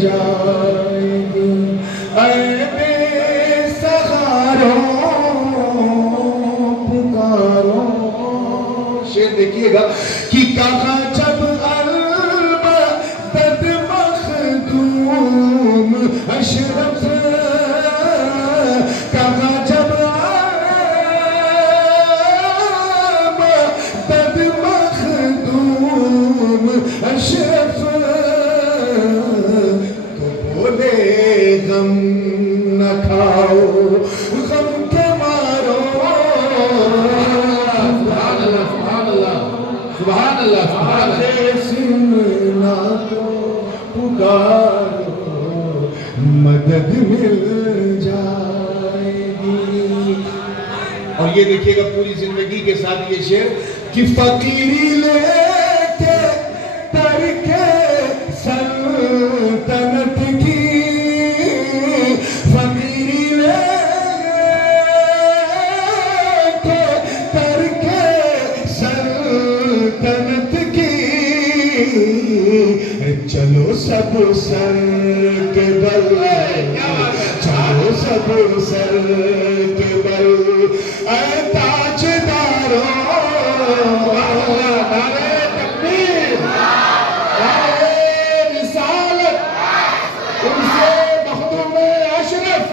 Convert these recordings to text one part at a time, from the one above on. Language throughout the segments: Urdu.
جائے گی اے بے سہاروں پکارو. شعر دیکھیے گا کہ کہاں جب البدد مخدوم اشرف، کہاں جب البدد مخدوم اشرف، غم نہ کھاؤ غم کے مارو. سبحان اللہ سبحان اللہ سبحان اللہ سبحان اللہ. سینا کو پکارو مدد مل جائے گی. اور یہ دیکھیے گا پوری زندگی کے ساتھ یہ شعر کہ فقیری لے کے ترک سلطنت کی، چلو سب سر کے بل، چلو سب سر کے بل اے تاجداروں. نعرہ تکبیر، نعرہ رسالت، ان سے مخدوم اشرف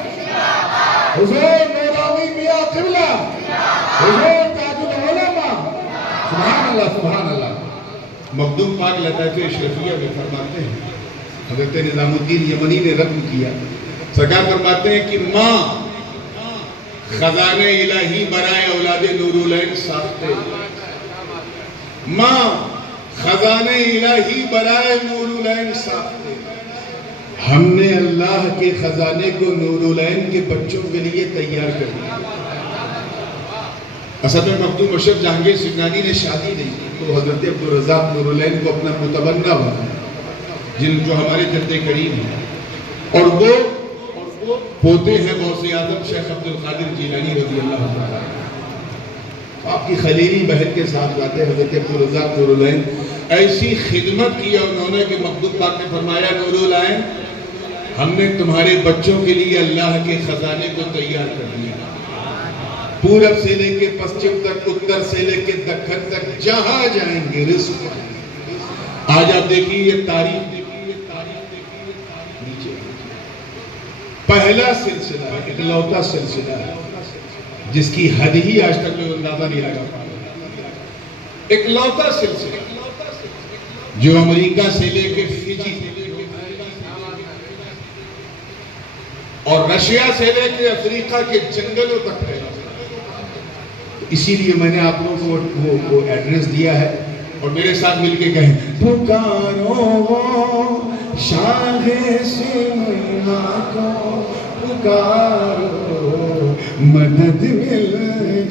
حضور مولاوی میاں قبلہ، حضور تاج العلماء. سبحان اللہ سبحان اللہ. مخدوم پاک لطائف اشرفیہ میں فرماتے ہیں، حضرت نظام الدین یمنی نے رقم کیا، سرکار فرماتے ہیں کہ ماں خزانہ الہی برائے اولاد نورالعین ساختے، ماں خزانہ الہی برائے نورالعین ساختے. ہم نے اللہ کے خزانے کو نورالعین کے بچوں کے لیے تیار کر دیا. اصل میں مخدوم اشرف جہانگیر سنگانی نے شادی نہیں کی تو حضرت عبدالرزاق نورالعین کو اپنا متبنہ بنا، جو ہمارے جد کریم ہیں، اور وہ پوتے ہیں غوث اعظم شیخ عبدالقادر جیلانی رضی اللہ عنہ. آپ کی خلیلی بہن کے ساتھ جاتے حضرت عبدالرزاق نورالعین، ایسی خدمت کیا انہوں نے کہ مخدوم پاک نے فرمایا نورالعین ہم نے تمہارے بچوں کے لیے اللہ کے خزانے کو تیار کر دیا. پورب سے لے کے پسچم تک، اتر سے لے کے دکن تک، جہاں جائیں گے رزق. آج آپ دیکھیے یہ تاریخ نیچے پہلا سلسلہ ہے، اکلوتا سلسلہ ہے جس کی حد ہی آج تک کوئی اندازہ نہیں لگا پا رہا. اکلوتا سلسلہ جو امریکہ سے لے کے فجی اور رشیا سے لے کے افریقہ کے جنگلوں تک پھیلا. اسی لیے میں نے آپ لوگوں کو ایڈریس دیا ہے اور میرے ساتھ مل کے کہیں پکارو شاہ سینا کو پکارو مدد مل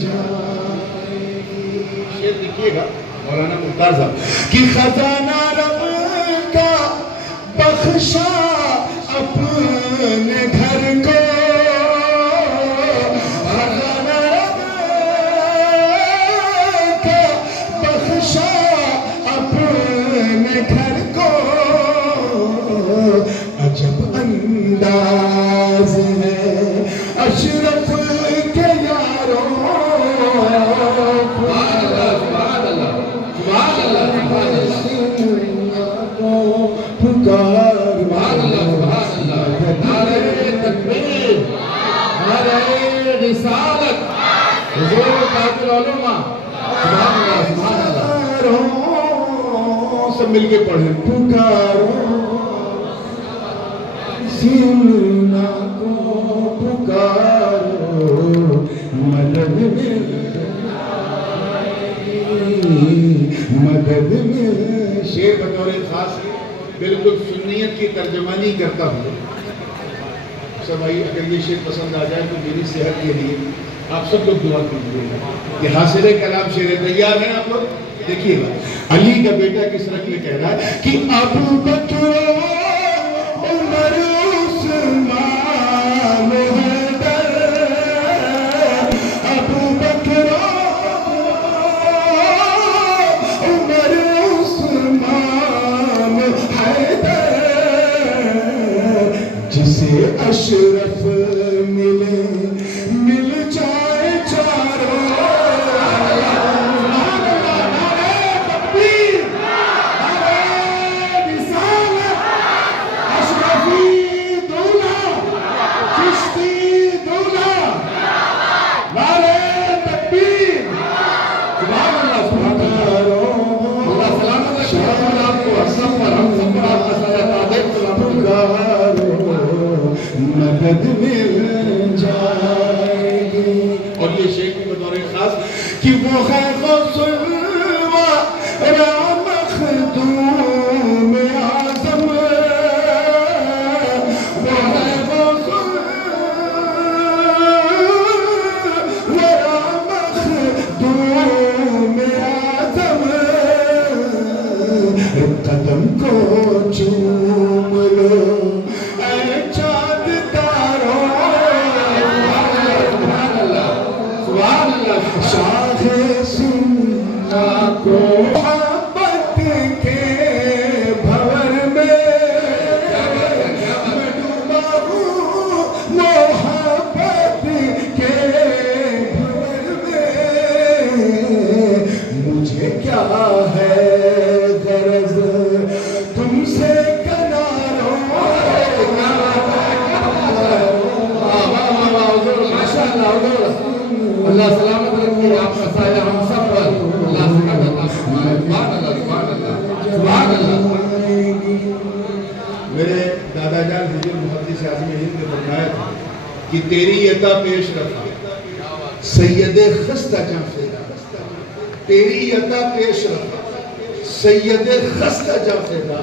جائے. شعر دیکھیے گا مولانا مختار صاحب کہ خزانہ رب کا بخشا اپنے گھر کو، گھر کو عجب انداز ہے اشرف کے یاروں. سبحان اللہ سبحان اللہ سبحان اللہ سبحان اللہ. پکار سبحان اللہ سبحان اللہ. نعرہ تکبیر، نعرہ رسالت، حضور تاج العلماء. سبحان اللہ سبحان اللہ. سب مل کے پڑھیں پکارو سینا کو پکارو مدد مل مدد مل. شعر بطور خاص بالکل سنیت کی ترجمانی کرتا ہوں. اچھا بھائی اگر یہ شعر پسند آ جائے تو میری صحت کے لیے آپ سب لوگ دعا کیجیے گا. یہ حاصل کلام شعر تیار ہیں آپ لوگ. دیکھیے گا علی کا بیٹا کس رنگ میں کہہ رہا ہے کہ ابو بکر عمر عثمان حیدر، ابو بکر عمر عثمان حیدر، جسے اشرف ملے مل جائے چاروں مدد مل جائے گی. اور یہ شیخ کی بطور خاص کہ وہ خیف و سلوہ را مخدوم اعظم وہ خیف و سلوہ را مخدوم اعظم قدم کو چوم لو شاہ سننا کو محبت کے بھور میں میں ڈوبا ہوں محبت کے بھور میں مجھے کیا ہے غرض تم سے کناروں اللہ سلامت رکھیے آپ کا سایہ ہم سب پر. اللہ سبحان اللہ سبحان اللہ. میرے دادا جان حضور محدث اعظم ہند نے فرمایا تھا کہ تیری عطا پیش رکھا سید خستہ جاں فیدا. تیری عطا پیش رکھا سید خستہ جاں فیدا.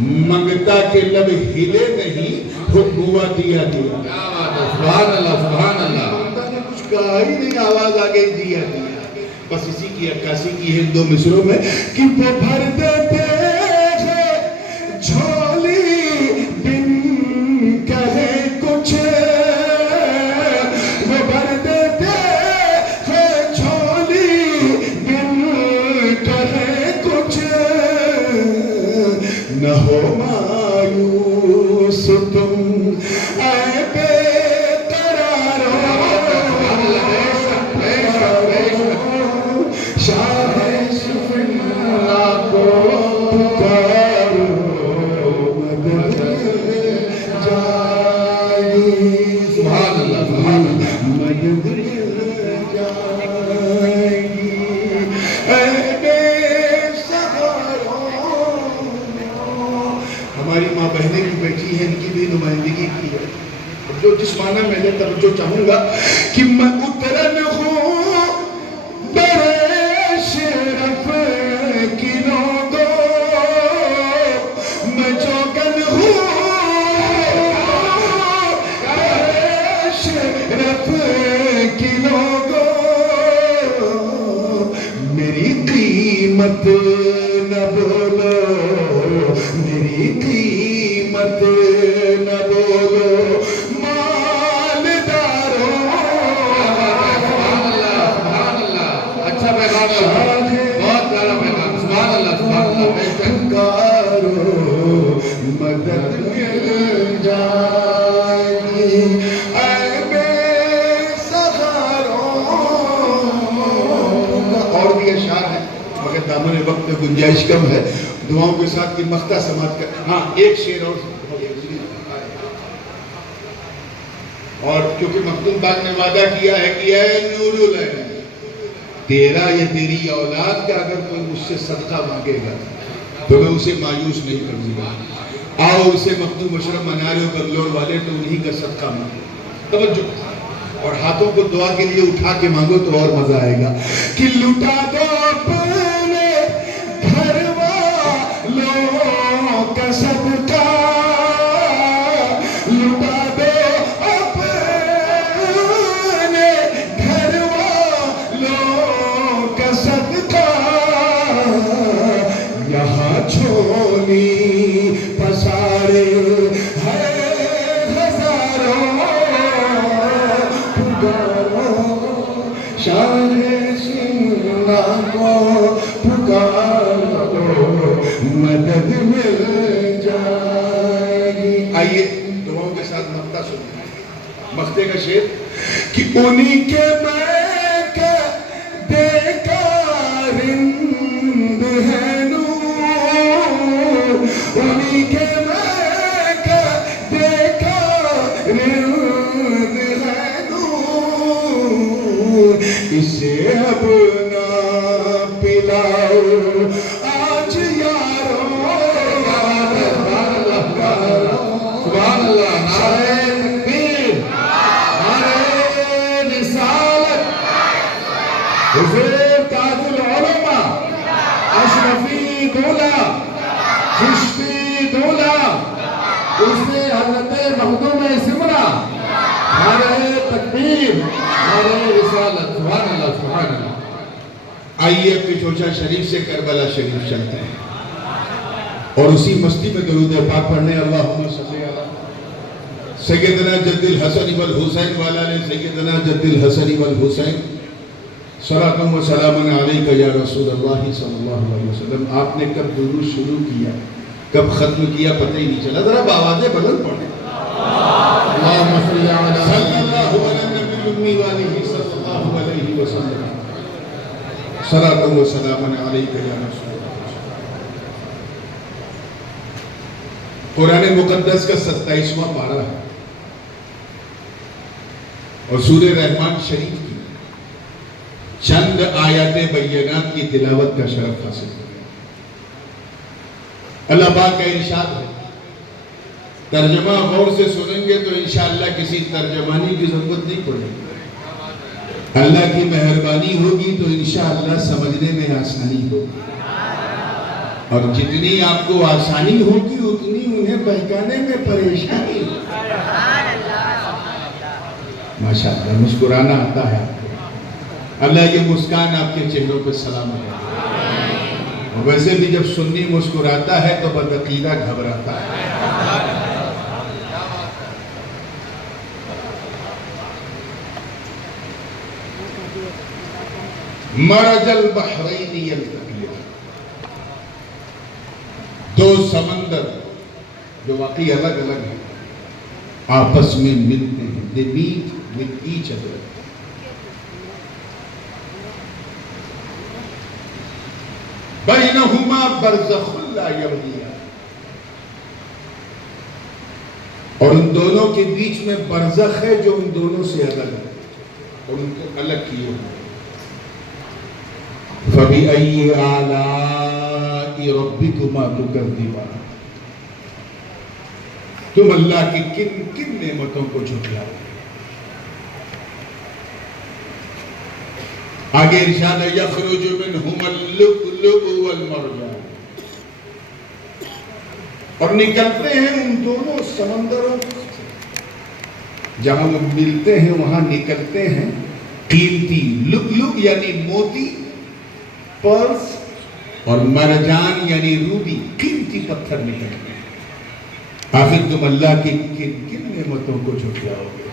منگتا کہ لب ہلے نہیں حکم ہوا دیا دیا. سبحان اللہ سبحان اللہ. کہا ہی نہیں آواز آگے دیا دیا. بس اسی کی عکاسی کی ہے دو مصروں میں کہ وہ بھر دیتے ہیں جھولی بن کہے کچھ وہ بھر دیتے ہیں جھولی بن کہے کچھ نہ ہو مایوس تم اے بے ہماری ماں بہنیں کی بیٹی ہیں ان کی بھی نمائندگی کی ہے. جو جس معنی میں نے توجہ چاہوں گا کہ میں اترن ہوں برے شرف کی نوگو میں چوکن ہوں برے شرف کی نوگو میری قیمت نہ بولو میری قیمت نہ بولو مالداروں. اچھا پیغام ہے بہت پیارا پیغام. سبحان اللہ سبحان اللہ. پکارو مدد مل جائے گی اے بے سہاروں. اور بھی اشعار ہیں مگر دامن وقت میں گنجائش کم ہے. دعاؤں کے ساتھ کی مختہ سماعت کر. ہاں ایک شعر اور کیونکہ مختوم پاک نے وعدہ کیا ہے کہ اے نور العین تیرا یا تیری اولاد کا اگر کوئی مجھ سے صدقہ مانگے گا تو میں اسے مایوس نہیں کروں گا. آؤ اسے مختوم مشرف منارے و بنگلور والے تو انہی کا صدقہ مانگو. توجہ اور ہاتھوں کو دعا کے لیے اٹھا کے مانگو تو اور مزہ آئے گا. کہ لٹا دو اپنے گھر والوں کا صدقہ لٹا دو اپنے گھر والوں کا صدقہ یہاں چھولی پسارے ہے ہزاروں پکارو شاہ سینا کو پکارو مدد مل جائے گی. آئیے دعاؤں کے ساتھ مقتے کا شعر کہ انہی کے میں کے دیکھا رند ہے نور، انہی کے میں کے دیکھا رند ہے نور، اسے اب نہ پلاؤ آج یارو۔ سبحان اللہ، نعرہ تکبیر، نعرہ رسالت، حضور تاج العلماء، اشرفی دولہ، چشتی دولہ، اس نے حضرت مخدوم سمرہ، نعرہ تکبیر، نعرہ رسالت، سبحان اللہ سبحان اللہ۔ آئیے اپنی چوچا شریف سے کربلا شریف چلتے ہیں اور اسی مستی میں درود پاک پڑھنے اللہم صلی علی سیدنا جد الحسن والحسین والا نے سیدنا جد الحسن والحسین صلاۃ و سلام علیک یا رسول اللہ صلی اللہ علیہ وسلم۔ آپ نے کب درود شروع کیا کب ختم کیا پتہ ہی نہیں چلا، ذرا بآوازِ بلند پڑھیں۔ اللہم صلی علی صلی اللہ علی نبی الامی والہ صلی اللہ علیہ وسلم، صلاۃ و سلام علیک یا رسول اللہ۔ قرآن مقدس کا 27واں پارہ ہے اور سورہ رحمان شریف کی چند آیات بینات کی تلاوت کا شرف حاصل ہے۔ اللہ پاک کا ارشاد ہے، ترجمہ غور سے سنیں گے تو انشاءاللہ کسی ترجمانی کی ضرورت نہیں پڑے گی، اللہ کی مہربانی ہوگی تو انشاءاللہ سمجھنے میں آسانی ہوگی، اور جتنی آپ کو آسانی ہوگی اتنی انہیں بہکانے میں پریشانی ہوگی۔ ماشاءاللہ مسکرانا آتا ہے آپ کو، اللہ کی مسکان آپ کے چہروں پہ سلامت ہے۔ اور ویسے بھی جب سنی مسکراتا ہے تو بدعقیدہ گھبراتا ہے۔ مرج البحرین یلتقیان، دو سمندر جو واقعی الگ الگ ہیں آپس میں ملتے ہیں، they meet with each other۔ بینہما برزخ لا یبغیان، اور ان دونوں کے بیچ میں برزخ ہے جو ان دونوں سے الگ ہے اور ان کو الگ کیے ہوئے۔ فَبِأَيِّ آلَاءِ رَبِّكُمَا تُكَذِّبَانِ، تم اللہ کی کن کن نعمتوں کو جھٹلاؤ گے؟ آگے ارشاد ہے یخرج منہما اللؤلؤ والمرجان، اور نکلتے ہیں ان دونوں سمندروں سے، جہاں وہ ملتے ہیں وہاں نکلتے ہیں قیمتی لؤلؤ یعنی موتی، پرس، اور مرجان یعنی روبی قیمتی پتھر نکلتے ہیں۔ آخر تم اللہ کی کن کن نعمتوں کو جھٹلاؤ گے؟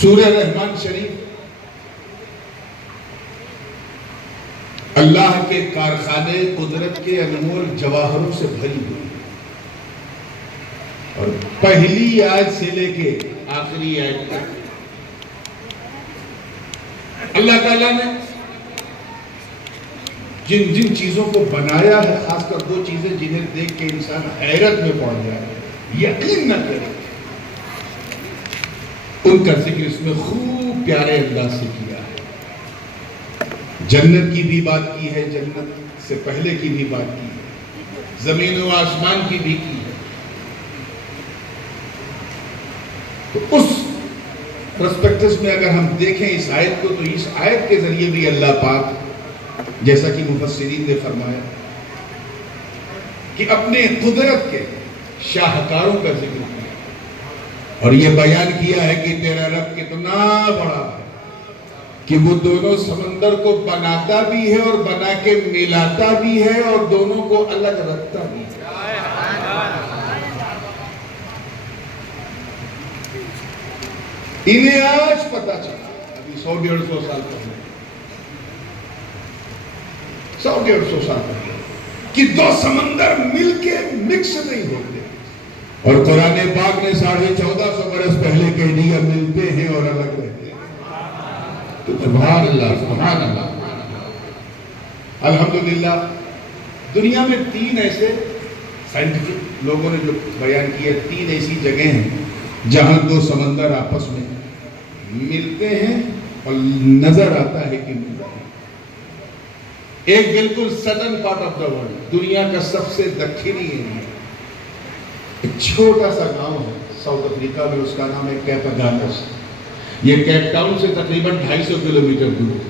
سورہ رحمان شریف اللہ کے کارخانے قدرت کے انمول جواہروں سے بھری ہوئی، اور پہلی آیت سے لے کے آخری آیت تک اللہ تعالیٰ نے جن جن چیزوں کو بنایا ہے، خاص کر دو چیزیں جنہیں دیکھ کے انسان حیرت میں پڑ جائے، یقین نہ کرے، ان کا ذکر اس میں خوب پیارے انداز سے کیا ہے۔ جنت کی بھی بات کی ہے، جنت سے پہلے کی بھی بات کی ہے، زمین و آسمان کی بھی کی ہے۔ تو اس پرسپیکٹس میں اگر ہم دیکھیں اس آیت کو، تو اس آیت کے ذریعے بھی اللہ پاک جیسا کہ مفسرین نے فرمایا کہ اپنے قدرت کے شاہکاروں کا ذکر کیا اور یہ بیان کیا ہے کہ تیرا رب کتنا بڑا ہے کہ وہ دونوں سمندر کو بناتا بھی ہے اور بنا کے ملاتا بھی ہے اور دونوں کو الگ رکھتا بھی ہے۔ انہیں آج پتا چلا، ابھی 100-150 سال پہلے، 100-150 سال پہلے کہ دو سمندر مل کے مکس نہیں ہوتے. اور قرآن پاک نے 1450 برس پہلے کہہ دیا ملتے ہیں اور الگ رہتے ہیں. تو سبحان اللہ سبحان اللہ. الحمدللہ دنیا میں 3 ایسے سائنٹیفک لوگوں نے جو بیان کیا 3 ایسی جگہیں ہیں جہاں 2 سمندر آپس میں ملتے ہیں اور نظر آتا ہے کہ مل رہے ہیں. ایک بالکل southern part of the world, دنیا کا سب سے دکھنی ایریا، ایک چھوٹا سا گاؤں ہے ساؤتھ افریقہ میں، اس کا نام ہے کیپ اگاٹس. یہ کیپ ٹاؤن سے تقریباً 250 کلومیٹر دور ہے.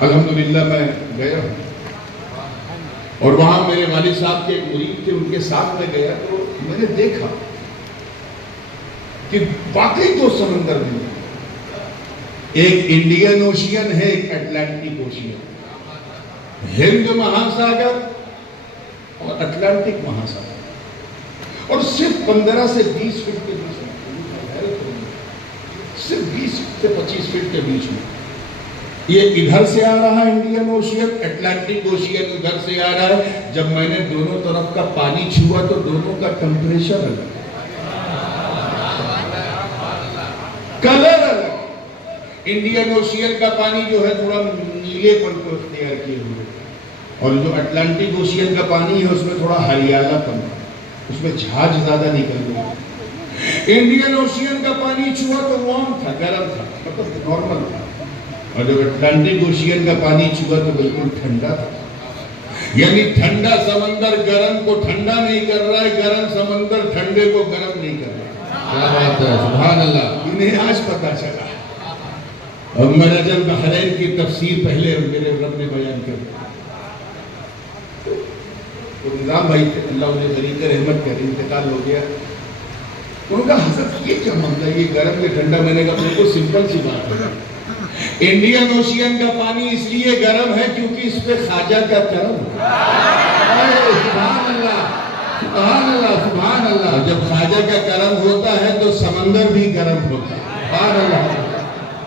الحمدللہ میں گیا ہوں اور وہاں میرے والد صاحب کے ایک مرید تھے، ان کے ساتھ میں گیا تو میں نے دیکھا کہ واقعی 2 سمندر میں ایک انڈین اوشین ہے، ایک اٹلانٹک اوشین، ہند مہاساگر اور اٹلانٹک مہاساگر، اور صرف 15 سے 20 فٹ کے بیچ میں، صرف 20 سے 25 فٹ کے بیچ میں. یہ ادھر سے آ رہا ہے انڈین اوشین، اٹلانٹک اوشین ادھر سے آ رہا ہے. جب میں نے دونوں طرف کا پانی چھوا تو دونوں کا ٹمپریچر الگ، کلر الگ. انڈین اوشین کا پانی جو ہے تھوڑا نیلے پن کو اختیار کیے ہوئے، اور جو اٹلانٹک اوشین کا پانی ہے اس میں تھوڑا ہریالہ پن، اس میں جھاج زیادہ نکل رہا ہے. انڈین اوشین کا پانی چھوا تو وارم تھا، گرم تھا، مطلب نارمل تھا، اور جب اٹلانٹک اوشین کا پانی چھوا تو بالکل ٹھنڈا تھا. یعنی ٹھنڈا سمندر گرم کو ٹھنڈا نہیں کر رہا ہے، گرم سمندر ٹھنڈے کو گرم نہیں کر رہا. کیا بات ہے سبحان اللہ. انہیں آج پتا چلا. اور مرج البحرین کی تفسیر پہلے میرے رب نے بیان کر دی. تو نظام بھائی تھے، اللہ انہیں غریق رحمت کر، انتقال ہو گیا. انہوں نے کہا حضرت یہ کیا معاملہ ہے، یہ گرم یا ٹھنڈا؟ میں نے کہا بالکل سمپل سی بات ہے، انڈین اوشین کا پانی اس لیے گرم ہے کیونکہ اس پہ خواجہ کا کرم ہے. سبحان اللہ سبحان اللہ سبحان اللہ. اور جب خواجہ کا کرم ہوتا ہے تو سمندر بھی گرم ہوتا ہے. سبحان اللہ.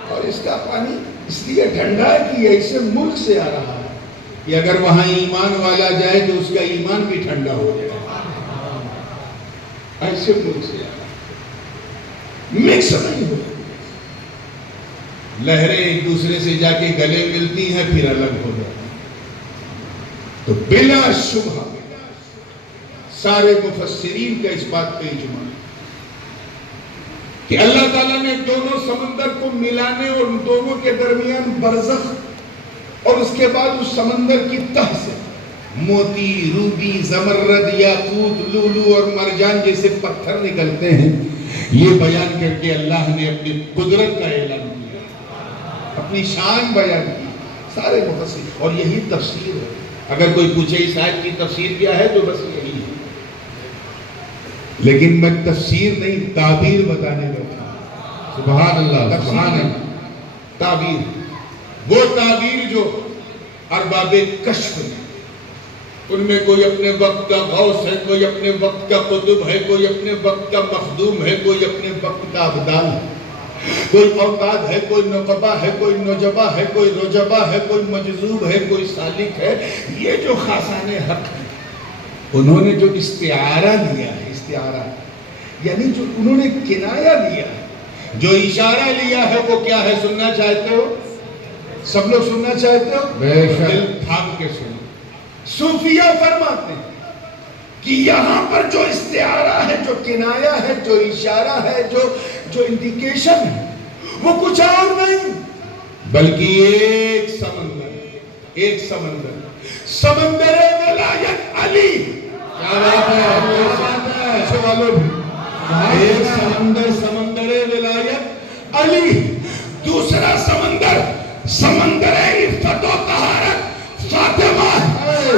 اور اس کا پانی اس لیے ٹھنڈا ہے کہ یہ ایسے ملک سے آ رہا ہے کہ اگر وہاں ایمان والا جائے تو اس کا ایمان بھی ٹھنڈا ہو جائے. ایسے ملک سے آ رہا ہے، مکس نہیں ہو. لہریں ایک دوسرے سے جا کے گلے ملتی ہیں پھر الگ ہو جاتی ہیں. تو بلا شبہ سارے مفسرین کا اس بات پہ اجماع ہے کہ اللہ تعالیٰ نے دونوں سمندر کو ملانے اور ان دونوں کے درمیان برزخ، اور اس کے بعد اس سمندر کی تہ سے موتی، روبی، زمرد، یاقوت، لولو اور مرجان جیسے پتھر نکلتے ہیں. یہ بیان کر کے اللہ نے اپنی قدرت کا اعلان کیا، اپنی شان بیان کی سارے مفسر. اور یہی تفسیر ہے. اگر کوئی پوچھے اس آیت کی تفسیر کیا ہے تو بس یہی ہے. لیکن میں تفسیر نہیں تعبیر بتانے بیٹھا. سبحان اللہ سبحان اللہ. تعبیر، وہ تعبیر جو ارباب کشف نے، ان میں کوئی اپنے وقت کا غوث ہے، کوئی اپنے وقت کا قطب ہے، کوئی اپنے وقت کا مخدوم ہے، کوئی اپنے وقت کا عبدال ہے، کوئی اوتاد ہے، کوئی نقبہ ہے، کوئی نجبہ ہے، کوئی رجبہ ہے، کوئی مجذوب ہے، کوئی سالک ہے. یہ جو خاصان حق ہیں انہوں نے جو استعارہ لیا ہے، استعارہ یعنی جو انہوں نے کنایہ لیا ہے، جو اشارہ لیا ہے، وہ کیا ہے؟ سننا چاہتے ہو؟ سب لوگ سننا چاہتے ہو؟ بے شک. دل تھام کے سنو. صوفیہ فرماتے ہیں کہ یہاں پر جو استعارہ ہے، جو کنایہ ہے، جو اشارہ ہے، جو انڈیکیشن ہے، وہ کچھ اور نہیں بلکہ ایک سمندر سمندر ولایت علی. کیا بات ہے کیا بات ہے. ایسے والوں بھی ایک سمندر ولایت علی. دوسرا سمندر عفت و طہارت فاطمہ.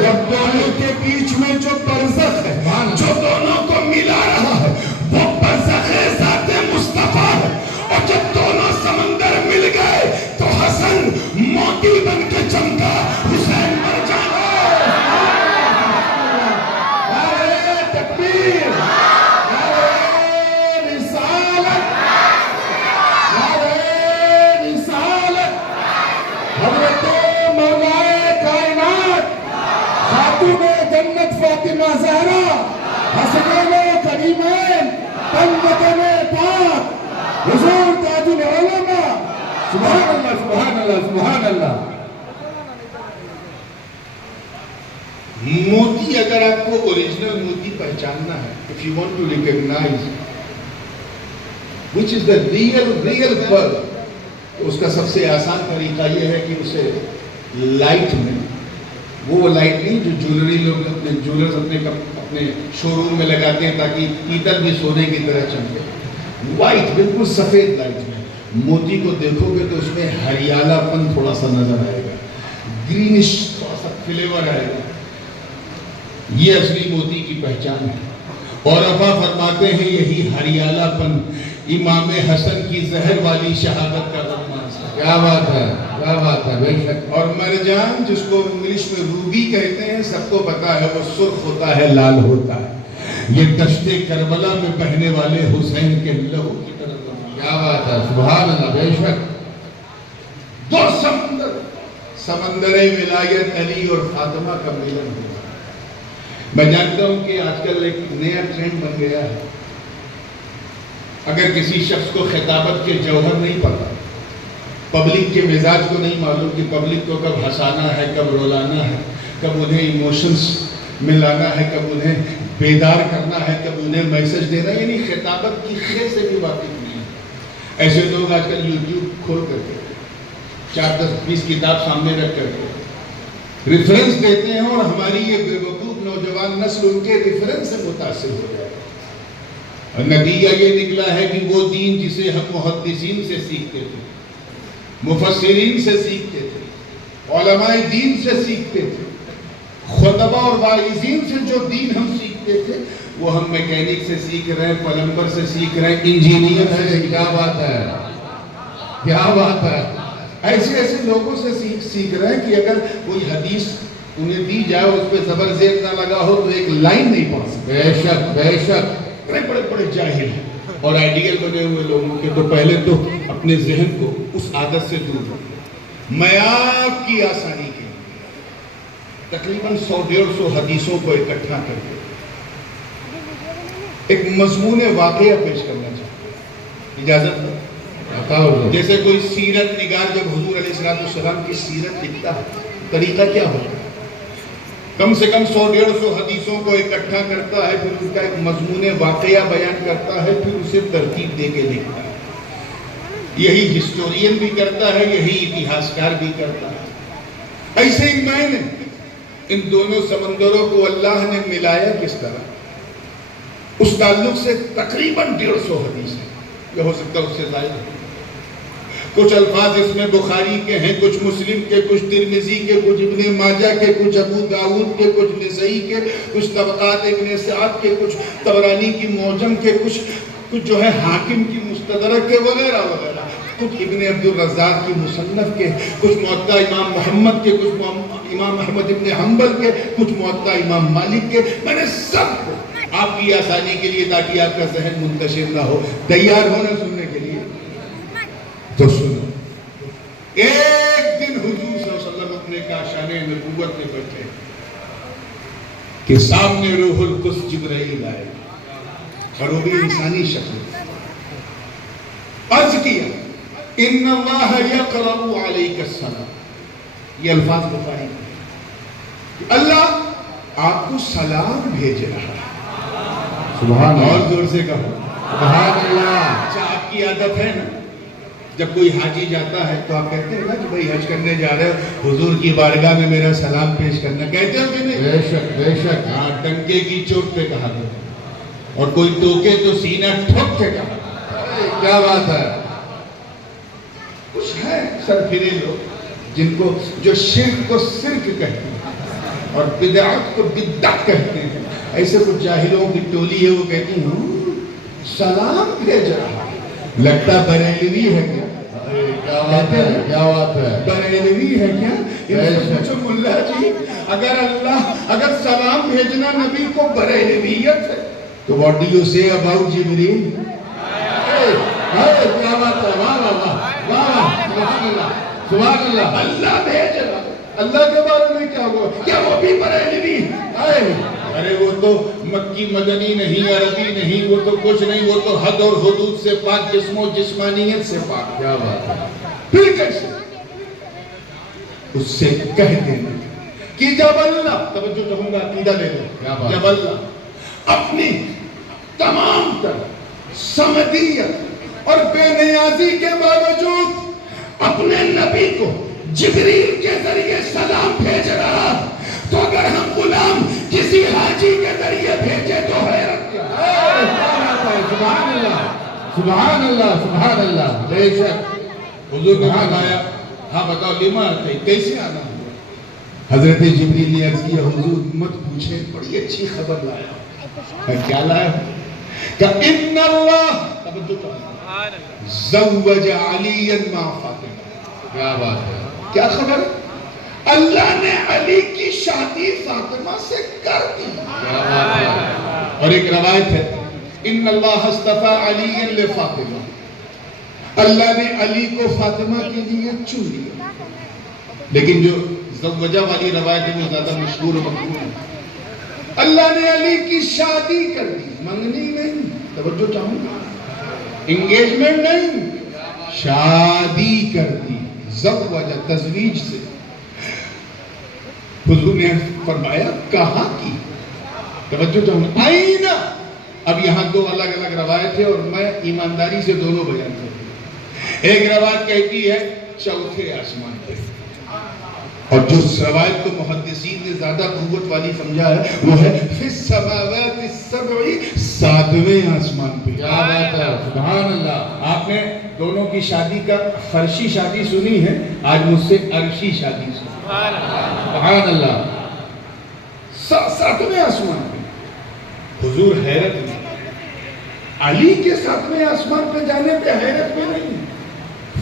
اب دونوں کے بیچ میں جو برزخ ہے، جو دونوں کو ملا رہا ہے، وہ برزخ ذات مصطفیٰ ہے. اور جب دونوں سمندر مل گئے تو حسن موتی بن کے چمکا، حسین مر جانا. تکبیر، رسالت، حضرت ایمان تن وطن پاک حضور تاج العلماء. سبحان اللہ سبحان اللہ سبحان اللہ. موتی اگر آپ کو اوریجنل موتی پہچاننا ہے, if you want to recognize which is the real pearl, اس کا سب سے آسان طریقہ یہ ہے کہ اسے لائٹ میں, وہ لائٹ نہیں جو جولری لوگ اپنے شو روم میں لگاتے ہیں تاکہ پیتل بھی سونے کی طرح چمکے, وائٹ بالکل سفید لائٹ میں موتی کو دیکھو گے تو اس میں ہریالہ پن تھوڑا سا نظر آئے گا, گرینش تھوڑا سا فلیور آئے گا. یہ اصلی موتی کی پہچان ہے. اور ابا فرماتے ہیں یہی ہریالہ پن امام حسن کی زہر والی شہادت کا رمز ہے. کیا بات ہے کیا بات ہے بے شک. اور مرجان جس کو انگلش میں روبی کہتے ہیں, سب کو پتا ہے وہ سرخ ہوتا ہے, لال ہوتا ہے. یہ دشت کربلا میں بہنے والے حسین کے لہو کی طرح. کیا بات ہے سبحان اللہ بے شک. دو سمندر ولایت علی اور فاطمہ کا ملن ہوا. میں جانتا ہوں کہ آج کل ایک نیا ٹرینڈ بن گیا ہے, اگر کسی شخص کو خطابت کے جوہر نہیں پتا, پبلک کے مزاج کو نہیں معلوم کہ پبلک کو کب ہنسانا ہے, کب رولانا ہے, کب انہیں ایموشنز ملانا ہے, کب انہیں بیدار کرنا ہے, کب انہیں میسج دینا ہے, یعنی خطابت کی خیر سے بھی واقف نہیں ہے. ایسے لوگ آج کل یوٹیوب کھول کر کے 4-10-20 کتاب سامنے رکھ کر کے ریفرنس دیتے ہیں, اور ہماری یہ بے وقوف نوجوان نسل ان کے ریفرنس سے متاثر ہو جائے. اور نتیجہ یہ نکلا ہے کہ وہ دین جسے ہم محدثین سے سیکھتے تھے, مفسرین سے سیکھتے تھے, علماء دین سے سیکھتے تھے, خطبہ اور واعظین سے جو دین ہم سیکھتے تھے, وہ ہم میکینک سے سیکھ رہے ہیں, پلمبر سے سیکھ رہے ہیں, انجینئر سے. کیا بات ہے کیا بات ہے. ایسے لوگوں سے سیکھ رہے ہیں کہ اگر کوئی حدیث انہیں دی جائے اور اس پہ زبر زیر نہ لگا ہو تو ایک لائن نہیں پڑھ سکتے. بے شک بے شک. بڑے جاہل ہیں اور آئیڈیل بنے ہوئے لوگوں کے تو پہلے تو اپنے ذہن کو اس عادت سے دور رکھیں. میں آپ کی آسانی کے تقریباً 100-150 حدیثوں کو اکٹھا کر کے ایک مضمون واقعہ پیش کرنا چاہتا ہوں. اجازت ہے؟ جیسے کوئی سیرت نگار جب حضور علیہ السلام کی سیرت لکھتا ہے, طریقہ کیا ہوتا ہے؟ کم سے کم 100-150 حدیثوں کو اکٹھا کرتا ہے, پھر اس کا ایک مضمون واقعہ بیان کرتا ہے, پھر اسے ترتیب دے کے لکھتا ہے. یہی ہسٹورین بھی کرتا ہے, یہی اتہاسکار بھی کرتا ہے. ایسے ہی میں نے ان دونوں سمندروں کو اللہ نے ملایا کس طرح, اس تعلق سے تقریباً 150 حدیث ہیں, یہ ہو سکتا ہے اس سے زائد ہے. کچھ الفاظ اس میں بخاری کے ہیں, کچھ مسلم کے, کچھ ترمذی کے, کچھ ابن ماجہ کے, کچھ ابو داؤد کے, کچھ نسائی کے, کچھ طبقات ابن سعد کے, کچھ طبرانی کی معجم کے, کچھ جو ہے حاکم کی مستدرک کے وغیرہ وغیرہ, کچھ ابن عبد الرزاق کی مصنف کے, کچھ موطا امام محمد کے, کچھ امام احمد ابن حنبل کے, کچھ موطا امام مالک کے. میں نے سب کو آپ کی آسانی کے لیے, تاکہ آپ کا ذہن منتشر نہ ہو, تیار ہونا سننے کے لیے تو سنو. ایک دن حضور صلی اللہ علیہ وسلم اپنے کاشان نبوت میں بیٹھے کہ سامنے روح القدس جبرائیل آئے, اور وہ بھی انسانی شکل. عرض کیا ان اللہ یقرأ علیک السلام, یہ الفاظ بخاری میں, اللہ آپ کو سلام بھیج رہا ہے. سبحان اللہ. اور زور سے کہو سبحان اللہ. اچھا, آپ کی عادت ہے نا, جب کوئی حاجی جاتا ہے تو آپ کہتے ہیں نا کہ بھئی حج کرنے جا رہے ہو, حضور کی بارگاہ میں میرا سلام پیش کرنا, کہتے ہو کہ نہیں؟ بے شک بے شک. ہاں, ٹنکے کی چوٹ پہ کہا تھا, اور کوئی ٹوکے تو سینہ ٹھوک کے کہا. کیا بات ہے. کچھ ہے سر پھرے لوگ جن کو جو شرک کو شرک کہتے ہیں اور بدعت کو بدعت کہتے ہیں, ایسے کچھ جاہلوں کی ٹولی ہے, وہ کہتی ہیں سلام بھیج رہا ہے. لگتا بریلوی ہے کیا؟ کیا بات ہے کیا بات ہے. بریلوی ہے کیا؟ پوچھو ملا جی, اگر سلام بھیجنا نبی کو بریلویت ہے تو what do you say about جبریل؟ کیا بات ہے. واہ واہ واہ واہ. سبحان اللہ سبحان اللہ. اللہ بھیج رہا, اللہ کے بارے میں کیا ہوا, کیا وہ بھی بریلوی ہے؟ ارے وہ تو مکی مدنی نہیں، عربی نہیں، وہ تو کچھ نہیں، وہ تو حد اور حدود سے پاک، جسم و جسمانیت سے پاک. کیا بات ہے. پھر کیسے اس سے کہہ دینا کہ جب اللہ، توجہ چاہوں گا عقیدہ لے لو، جب اللہ اپنی تمام تر سمدیت اور بے نیازی کے باوجود اپنے نبی کو جبریل کے ذریعے سلام بھیج رہا، تو اگر ہم غلام کسی حاجی کے ذریعے بھیجے تو حیرت کیا ہے. سبحان اللہ سبحان اللہ سبحان اللہ. بے شک حضور نے فرمایا، ہاں بتاؤ لما آتے کیسے آنا ہوا؟ حضرت جبریل نے عرض کیا حضور مت پوچھیں، بڑی اچھی خبر لایا. کیا لایا؟ کہ ان اللہ زوج علی مع فاطمہ. کیا بات ہے. کیا خبر؟ اللہ نے علی کی شادی فاطمہ سے کر دی. کیا بات ہے. اور ایک روایت ہے ان اللہ اصطفى علی لفاطمہ، اللہ نے علی کو فاطمہ کے لیے چن لیا. لیکن جو زوجہ والی روایت ہے وہ زیادہ مشہور و مقبول ہے. اللہ نے علی کی شادی کر دی، منگنی نہیں، توجہ چاہوں گا، انگیجمنٹ نہیں، شادی کر دی. زوجہ تزویج سے. حضور نے فرمایا کہاں کی؟ توجہ چاہوں گا، آئینہ. اب یہاں دو الگ الگ روایت ہے اور میں ایمانداری سے دونوں بیان کروں. ایک روایت کہتی ہے چوتھے آسمان پہ، اور جو روایت کو محدثین نے زیادہ قوت والی سمجھا ہے وہ ہے فی السماوات السبع، ساتویں آسمان پہ. کیا بات ہے. سبحان اللہ. آپ نے دونوں کی شادی کا فرشی شادی سنی ہے، آج مجھ سے عرشی شادی سنی. سبحان اللہ. ساتویں آسمان پہ. حضور حیرت میں، علی کے ساتویں آسمان پہ جانے پہ حیرت میں نہیں،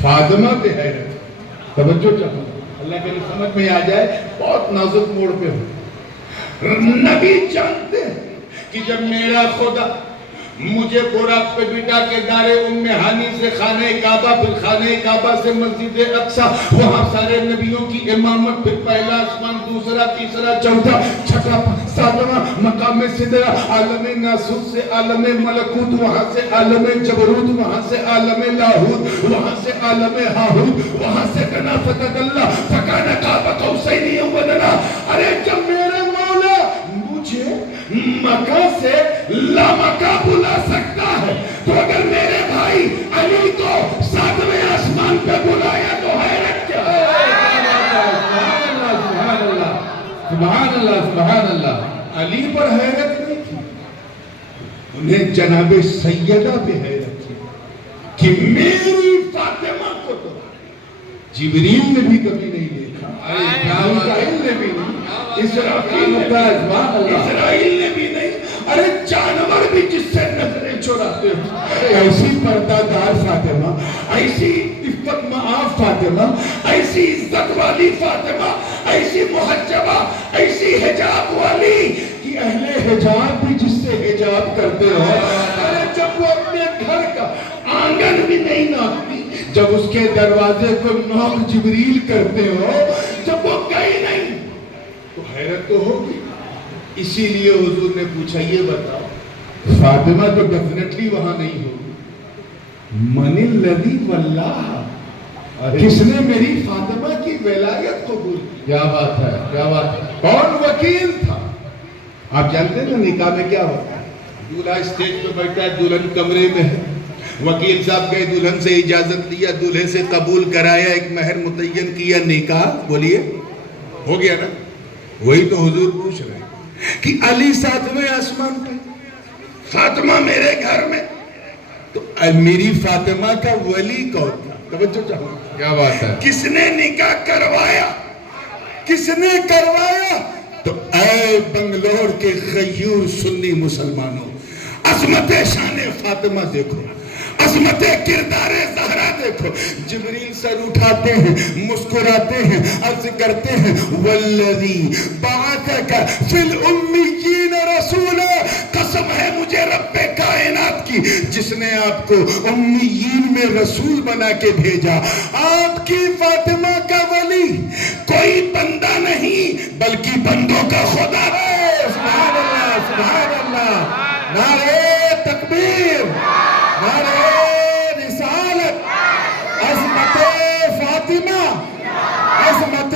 فاطمہ پہ حیرت. توجہ چاہوں گا، اللہ کے لیے سمجھ میں آ جائے، بہت نازک موڑ پہ ہو. نبی جانتے ہیں کہ جب میرا خدا مجھے براق پہ بٹا کے دار ام ہانی سے خانہ کعبہ، پھر خانہ کعبہ سے مسجد اقصیٰ، وہاں سارے نبیوں کی امامت، پھر پہلا آسمان، دوسرا، تیسرا، چوتھا، چھٹا، ساتواں مقام سدرہ، عالم ناسوت سے عالم ملکوت، وہاں سے عالم جبروت، وہاں سے عالم لاہوت، وہاں سے عالم ہاہوت، وہاں سے کنا فتدلہ فکان قاب قوسین او ادنیٰ. ارے جب میرے مولا مجھے مکہ سے لامکہ بلا سکتا ہے، تو اگر میرے بھائی علی کو ساتویں آسمان پہ بلایا تو حیرت کیا ہے. سبحان اللہ سبحان اللہ سبحان اللہ. علی پر حیرت نہیں تھی، انہیں جناب سیدہ پہ حیرت تھی کہ میری فاطمہ کو تو جبریل نے بھی کبھی نہیں دیکھا، میکائیل نے بھی نہیں، اسرائیل نے بھی نہیں. ارے جانور بھی جس سے نظریں چوراتے ہیں، ایسی پردہ دار فاطمہ، ایسی عفت معاف فاطمہ، ایسی عزت والی فاطمہ، ایسی محجبہ، ایسی حجاب والی کہ اہل حجاب بھی جس سے حجاب کرتے ہو. ارے جب وہ اپنے گھر کا آنگن بھی نہیں ناپتی، جب اس کے دروازے کو نوک جبریل کرتے ہو، جب وہ گئی نہیں تو حیرت تو ہوگی. اسی لیے حضور نے پوچھا یہ بتاؤ فاطمہ تو ڈیفینیٹلی وہاں نہیں ہوگی، من الذی واللہ، کس نے میری فاطمہ کی ولایت قبول کی. کیا بات ہے. کیا بات ہے. کون وکیل تھا؟ آپ جانتے ہیں نا نکاح میں کیا ہوتا ہے، دولہا اسٹیج پہ بیٹھا ہے، دلہن کمرے میں ہے، وکیل صاحب گئے، دلہن سے اجازت لیا، دولہے سے قبول کرایا، ایک مہر متعین کیا، نکاح بولیے ہو گیا نا. وہی تو حضور پوچھ رہے ہیں کہ علی ساتویں آسمان پہ، فاطمہ میرے گھر میں، تو میری فاطمہ کا ولی کون تھا؟ توجہ چاہوں. کیا بات ہے. کس نے نکاح کروایا؟ کس نے کروایا؟ تو اے بنگلور کے غیور سنی مسلمانوں، عظمت شان فاطمہ دیکھو، عظمت کردار زہرا دیکھو. جبریل سر اٹھاتے ہیں، مسکراتے ہیں، عرض کرتے ہیں والذی بعثک فی الامیین رسولا، قسم ہے مجھے رب کائنات کی جس نے آپ کو امیین میں رسول بنا کے بھیجا. آپ کی فاطمہ کا ولی کوئی بندہ نہیں بلکہ بندوں کا خدا ہے. سبحان اللہ سبحان اللہ نعرہ تکبیر نعرہ رسالت عظمت فاطمہ عظمت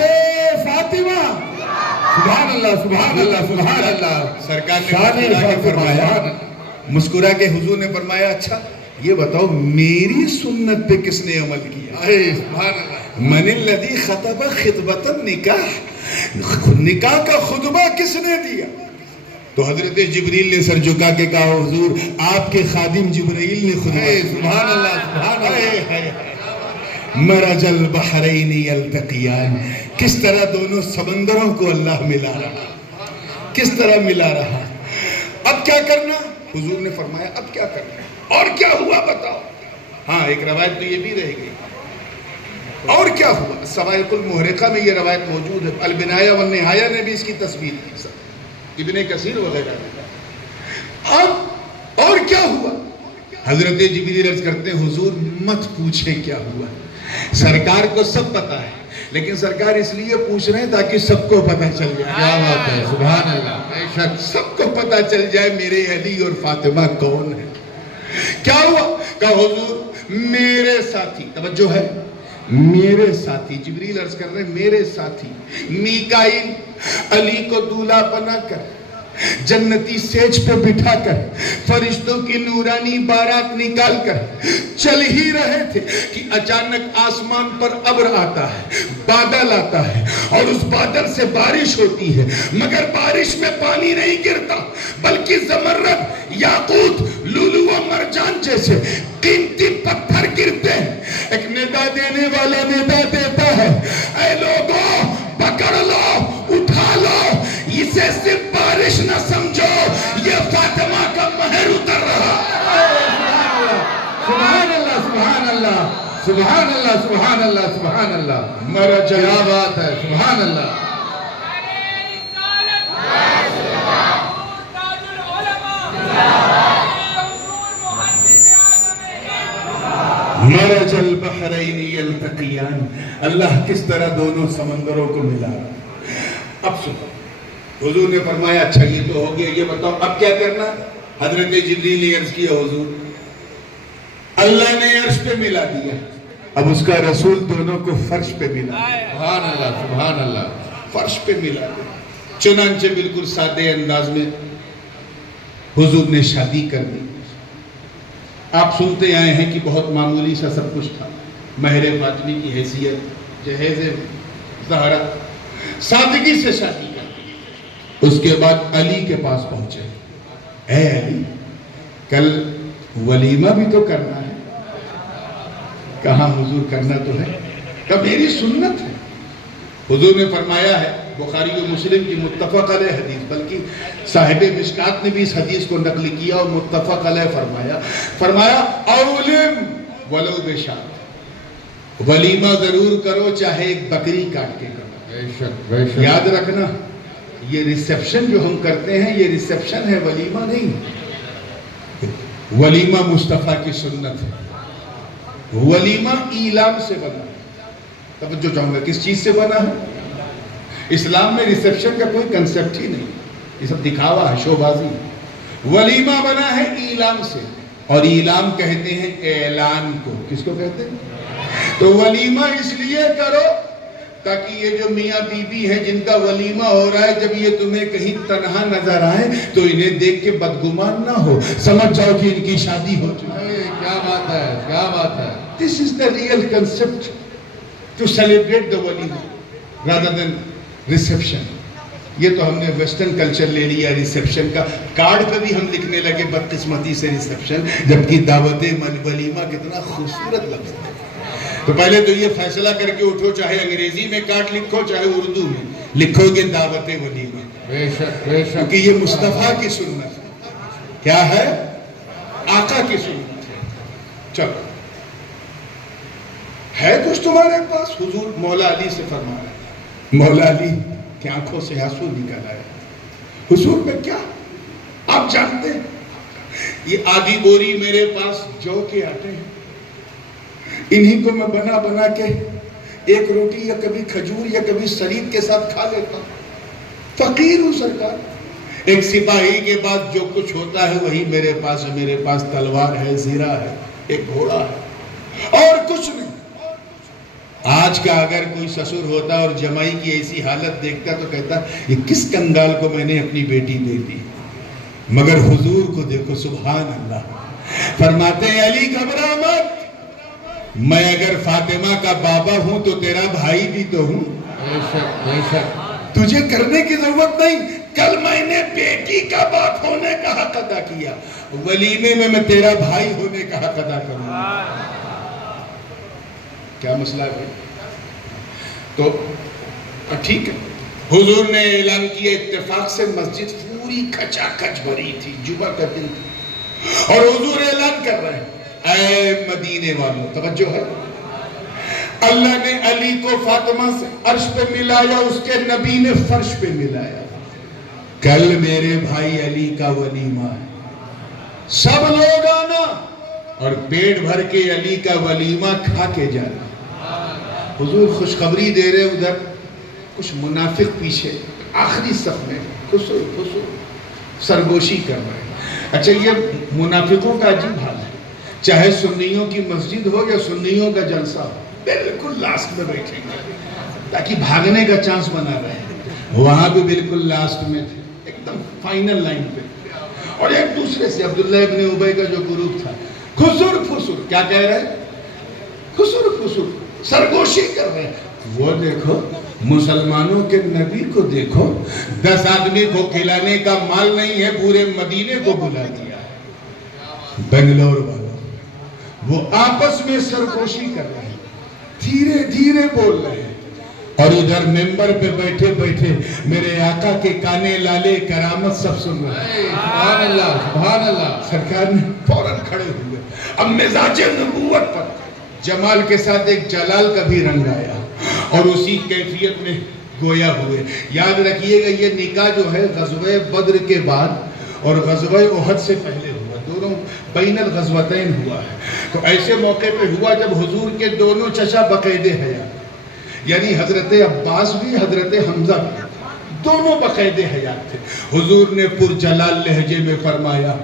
فاطمہ سبحان اللہ سبحان اللہ سبحان اللہ سرکار شان نے مسکرا کے فرمایا فاطمہ مسکرا کے حضور نے فرمایا اچھا یہ بتاؤ میری سنت پہ کس نے عمل کیا؟ سبحان اللہ من الذی خطب خطبۃ النکاح نکاح کا خطبہ کس نے دیا؟ تو حضرت جبریل نے سر جھکا کے کہا حضور آپ کے خادم جبرائیل نے خطبہ دیا۔ سبحان اللہ سبحان اللہ مرج البحرین یلتقیان کس طرح دونوں سمندروں کو اللہ ملا رہا کس طرح ملا رہا اب کیا کرنا؟ حضور نے فرمایا اب کیا کرنا اور کیا ہوا بتاؤ؟ ہاں ایک روایت تو یہ بھی رہ گئی اور کیا ہوا؟ سوائق المحرقہ میں یہ روایت موجود ہے، البنایہ والنہایہ نے بھی اس کی تصویر کی، ابن کثیر وغیرہ نے۔ اب اور کیا ہوا؟ حضرت جبریل عرض کرتے ہیں حضور مت پوچھیں کیا ہوا، سرکار کو سب پتا ہے لیکن سرکار اس لیے پوچھ رہے ہیں تاکہ سب کو پتہ چل جائے۔ کیا بات ہے سبحان اللہ بے شک سب کو پتہ چل جائے میرے علی اور فاطمہ کون ہے۔ کیا ہوا؟ کہا حضور میرے ساتھی، توجہ ہے، میرے ساتھی، جبریل عرض کر رہے ہیں میرے ساتھی میکائیل علی کو دولہا بنا کر جنتی سیج پہ بٹھا کر فرشتوں کی نورانی بارات نکال کر چل ہی رہے تھے کہ اچانک آسمان پر ابر آتا ہے، بادل آتا ہے اور اس بادل سے بارش ہوتی ہے، مگر بارش میں پانی نہیں گرتا بلکہ زمرد، یاقوت، لولو و مرجان جیسے قیمتی پتھر گرتے ہیں۔ ایک ندا دینے والا ندا دیتا ہے، اے لوگوں پکڑ لو، اٹھا لو، اسے صرف بارش نہ سمجھو، یہ فاطمہ کا مہر اتر رہا۔ سبحان اللہ سبحان اللہ سبحان اللہ سبحان اللہ سبحان اللہ مرج کیا بات ہے سبحان اللہ مرج البحرین یلتقیان اللہ کس طرح دونوں سمندروں کو ملا رہا۔ اب سنو حضور نے فرمایا اچھا یہ تو ہو گیا، یہ بتاؤ اب کیا کرنا؟ حضرت جبریل نے عرض کیا حضور اللہ نے عرش پہ ملا دیا، اب اس کا رسول دونوں کو فرش پہ ملا، سبحان اللہ سبحان اللہ فرش پہ ملا دیا۔ چنانچہ بالکل سادے انداز میں حضور نے شادی کر دی۔ آپ سنتے آئے ہیں کہ بہت معمولی سا سب کچھ تھا، مہر فاطمی کی حیثیت، جہیز زہرا، سادگی سے شادی کر دی۔ اس کے بعد علی کے پاس پہنچے، اے علی کل ولیمہ بھی تو کرنا ہے۔ کہاں حضور کرنا تو ہے، کہ میری سنت ہے۔ حضور نے فرمایا ہے، بخاری و مسلم کی متفق علیہ حدیث، بلکہ صاحب مشکات نے بھی اس حدیث کو نقل کیا اور متفق علیہ فرمایا اولم ولو بشات، ولیمہ ضرور کرو چاہے ایک بکری کاٹ کے کرو۔ بے شک بے شک یاد رکھنا یہ ریسیپشن جو ہم کرتے ہیں یہ ریسیپشن ہے، ولیمہ نہیں۔ ولیمہ مصطفیٰ کی سنت ہے، ولیمہ اعلان سے بنا ہے۔ توجہ چاہوں گا کس چیز سے بنا ہے؟ اسلام میں ریسیپشن کا کوئی کنسپٹ ہی نہیں، یہ سب دکھاوا ہے، شو بازی۔ ولیمہ بنا ہے اعلان سے، اور اعلان کہتے ہیں اعلان کو، کس کو کہتے ہیں؟ تو ولیمہ اس لیے کرو تاکہ یہ جو میاں بی بی ہیں جن کا ولیمہ ہو رہا ہے، جب یہ تمہیں کہیں تنہا نظر آئے تو انہیں دیکھ کے بدگمان نہ ہو، سمجھ جاؤ کہ ان کی شادی ہو چکی ہے۔ کیا بات ہے کیا بات ہے This is the real concept to celebrate the walima rather than reception۔ یہ تو ہم نے ویسٹرن کلچر لے لیا ریسیپشن کا، کارڈ پہ بھی ہم لکھنے لگے بدقسمتی سے ریسیپشن، جبکہ دعوت ولیمہ کتنا خوبصورت لفظ ہے۔ تو پہلے تو یہ فیصلہ کر کے اٹھو، چاہے انگریزی میں کارڈ لکھو چاہے اردو میں لکھو گے دعوت ولیمہ، بے شک بے شک کیونکہ یہ مصطفیٰ کی سنت ہے۔ کیا ہے؟ آقا کی سنت ہے۔ چلو ہے کچھ تمہارے پاس؟ حضور مولا علی سے فرما رہے ہیں، مولا علی کی آنکھوں سے آنسو نکل آئے۔ حضور میں کیا آپ جانتے ہیں یہ آدھی بوری میرے پاس جو کے آٹے ہیں، انہی کو میں بنا بنا کے ایک روٹی یا کبھی کھجور یا کبھی سرید کے ساتھ کھا لیتا ہوں، فقیر ہوں سرکار، ایک سپاہی کے بعد جو کچھ ہوتا ہے وہی میرے پاس ہے. میرے پاس تلوار ہے, زیرہ ہے, ایک گھوڑا ہے, اور کچھ نہیں. آج کا اگر کوئی سسر ہوتا اور جمائی کی ایسی حالت دیکھتا تو کہتا یہ کس کنگال کو میں نے اپنی بیٹی دے دی. مگر حضور کو دیکھو, سبحان اللہ, فرماتے ہیں علی گھبرا مت, میں اگر فاطمہ کا بابا ہوں تو تیرا بھائی بھی تو ہوں. بے شک بے شک. تجھے کرنے کی ضرورت نہیں. کل میں نے بیٹی کا باپ ہونے کا حق ادا کیا, ولیمے میں تیرا بھائی ہونے کا حق ادا کروں گا. کیا مسئلہ ہے؟ تو ٹھیک ہے, حضور نے اعلان کیا. اتفاق سے مسجد پوری کھچا کھچ بھری تھی, جمعہ کا دن تھا, اور حضور اعلان کر رہے ہیں اے مدینے والوں, توجہ ہے, اللہ نے علی کو فاطمہ سے عرش پہ ملایا, اس کے نبی نے فرش پہ ملایا. کل میرے بھائی علی کا ولیمہ ہے, سب لوگ آنا اور پیٹ بھر کے علی کا ولیمہ کھا کے جانا. حضور خوشخبری دے رہے, ادھر کچھ منافق پیچھے آخری صف میں خسر خسر سرگوشی کر رہے ہیں. اچھا, یہ منافقوں کا عجیب حال ہے, چاہے سنیوں کی مسجد ہو یا سنیوں کا جلسہ ہو, بالکل لاسٹ میں بیٹھیں گے تاکہ بھاگنے کا چانس بنا رہے ہیں. وہاں بھی بالکل لاسٹ میں تھے, ایک دم فائنل لائن پہ, اور ایک دوسرے سے عبداللہ ابن ابی کا جو گروپ تھا, خسر خسر کیا کہہ رہے ہیں, خسر خسر سرگوشی کر رہے ہیں. وہ دیکھو مسلمانوں کے نبی کو دیکھو, 10 آدمی کو کھلانے کا مال نہیں ہے, پورے مدینے کو بلا دیا. بنگلور والوں وہ آپس میں سرگوشی کر رہے ہیں, دھیرے دھیرے بول رہے ہیں, اور ادھر ممبر پہ بیٹھے بیٹھے میرے آقا کے کانے لالے کرامت سب سن رہے ہیں. سبحان اللہ سبحان اللہ. سرکار نے فوراً کھڑے ہوئے, اب مزاج نبوت پر جمال کے ساتھ ایک جلال کا بھی رنگ آیا, اور اسی کیفیت میں گویا ہوئے. یاد رکھیے گا یہ نکاح جو ہے غزوہ بدر کے بعد اور غزوہ احد سے پہلے ہوا, دونوں بین الغزوتین ہوا ہے. تو ایسے موقع پہ ہوا جب حضور کے دونوں چچا بقید حیات, یعنی حضرت عباس بھی حضرت حمزہ بھی, دونوں بقید حیات تھے. حضور نے پر جلال لہجے میں فرمایا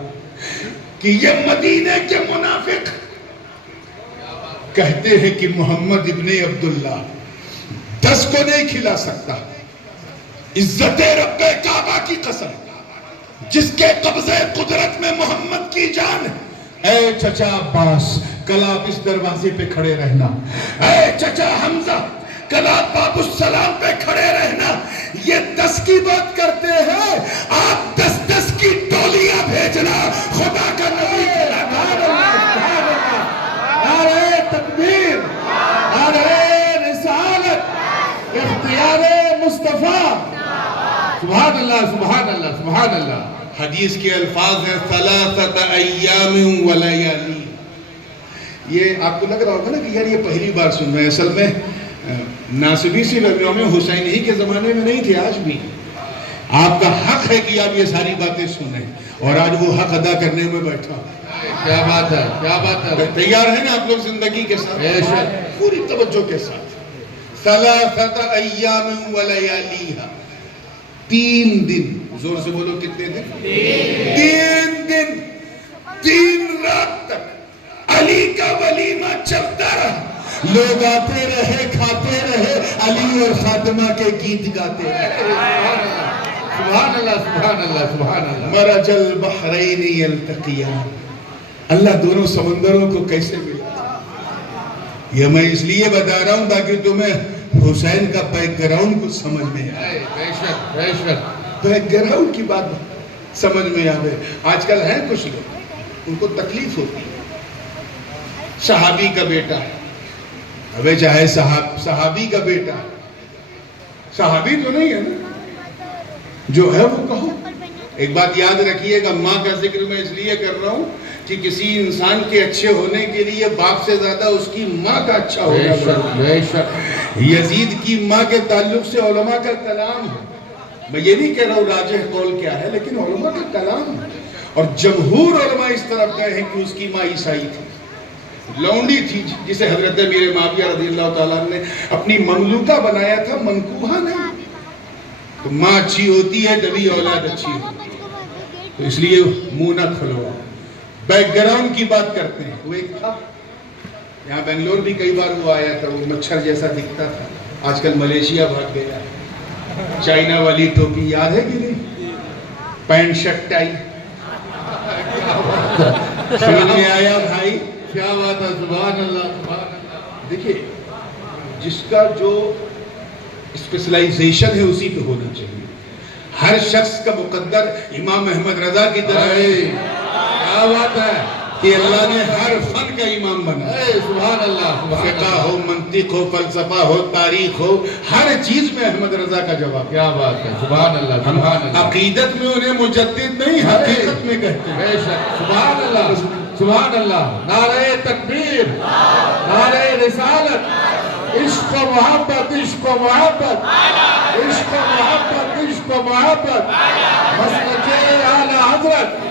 کہ یہ مدینے کے منافق کہتے ہیں کہ محمد ابن عبداللہ 10 کو نہیں کھلا سکتا. عزت رب کعبہ کی قسم, جس کے قبضے قدرت میں محمد کی جان ہے, اے چچا عباس کل آپ اس دروازے پہ کھڑے رہنا, اے چچا حمزہ کل آپ باب السلام پہ کھڑے رہنا. یہ 10 کی بات کرتے ہیں, آپ 10 کی ٹولیاں بھیجنا. خدا کا نبی نعرہ تکبیر, نعرہ رسالت, اختیار مصطفیٰ. سبحان اللہ سبحان اللہ سبحان اللہ. حدیث کے الفاظ ہیں 3 ایام و لیالی. یہ آپ کو لگ رہا ہوگا نا کہ یار یہ پہلی بار سن رہے ہیں. اصل میں ناصبی سی یوم حسین ہی کے زمانے میں نہیں تھے, آج بھی آپ کا حق ہے کہ آپ یہ ساری باتیں سنیں, اور آج وہ حق ادا کرنے میں بیٹھا. کیا بات ہے کیا بات ہے. تیار ہیں نا آپ لوگ زندگی کے ساتھ بے شک. پوری توجہ کے ساتھ. 3 ایام و لیالیہا, 3 دن, زور سے بولو کتنے دن, 3 دن 3 رات تک علی کا ولیمہ چلتا رہا. لوگ آتے رہے, کھاتے رہے, علی اور فاطمہ کے گیت گاتے رہے. سبحان اللہ سبحان اللہ سبحان اللہ. مرج البحرین یلتقیان, اللہ دونوں سمندروں کو کیسے ملا. یہ میں اس لیے بتا رہا ہوں تاکہ تمہیں حسین کا بیک گراؤنڈ کچھ سمجھ میں آئے. بے شک بے شک. بیک گراؤنڈ کی بات سمجھ میں آئے. آج کل ہیں کچھ لوگ ان کو تکلیف ہوتی ہے, صحابی کا بیٹا ہے, ابے چاہے صحابی کا بیٹا ہے, صحابی تو نہیں ہے نا, جو ہے وہ کہو. ایک بات یاد رکھیے گا, ماں کا ذکر میں اس لیے کر رہا ہوں کہ کسی انسان کے اچھے ہونے کے لیے باپ سے زیادہ اس کی ماں کا اچھا ہونا ضروری ہے. بے شک. یزید کی ماں کے تعلق سے علماء کا کلام ہے. میں یہ نہیں کہہ رہا ہوں راجح قول کیا ہے, لیکن علماء کا کلام ہے, اور جمہور علماء اس طرف گئے ہیں کہ اس کی ماں عیسائی تھی, لونڈی تھی, جسے حضرت امیر معاویہ رضی اللہ تعالیٰ نے اپنی مملوکہ بنایا تھا, منکوبہ نہیں. تو ماں اچھی ہوتی ہے تبھی اولاد اچھی ہوتی ہے. تو اس لیے منہ نہ کھلو. بیک گراؤنڈ کی بات کرتے ہیں. وہ ایک تھا یہاں بنگلور بھی کئی بار وہ آیا تھا, وہ مچھر جیسا دکھتا تھا, آج کل ملیشیا بھاگ گیا. چائنا والی ٹوپی یاد ہے کہ نہیں, پینٹ شرٹ ٹائی, سمجھ میں آیا بھائی؟ کیا بات ہے, سبحان اللہ سبحان اللہ. دیکھیے جس کا جو اسپیشلائزیشن ہے اسی پہ ہونا چاہیے. ہر شخص کا مقدر امام احمد رضا کی طرح ہے. کیا بات ہے کہ اللہ نے ہر فن کا امام بنا. سبحان اللہ سبحان فقہ اللہ. ہو, منطق ہو, فلسفہ ہو, تاریخ ہو, ہر چیز میں احمد رضا کا جواب. کیا بات ہے, سبحان اللہ سبحان اللہ. عقیدت میں انہیں مجدد نہیں, حقیقت میں کہتے ہیں. بے شک, سبحان اللہ سبحان اللہ. نعرہ تکبیر, نعرہ رسالت, عشق و محبت, عشق و محبت, عشق و محبت, عشق و محبت, مسلک اعلی حضرت.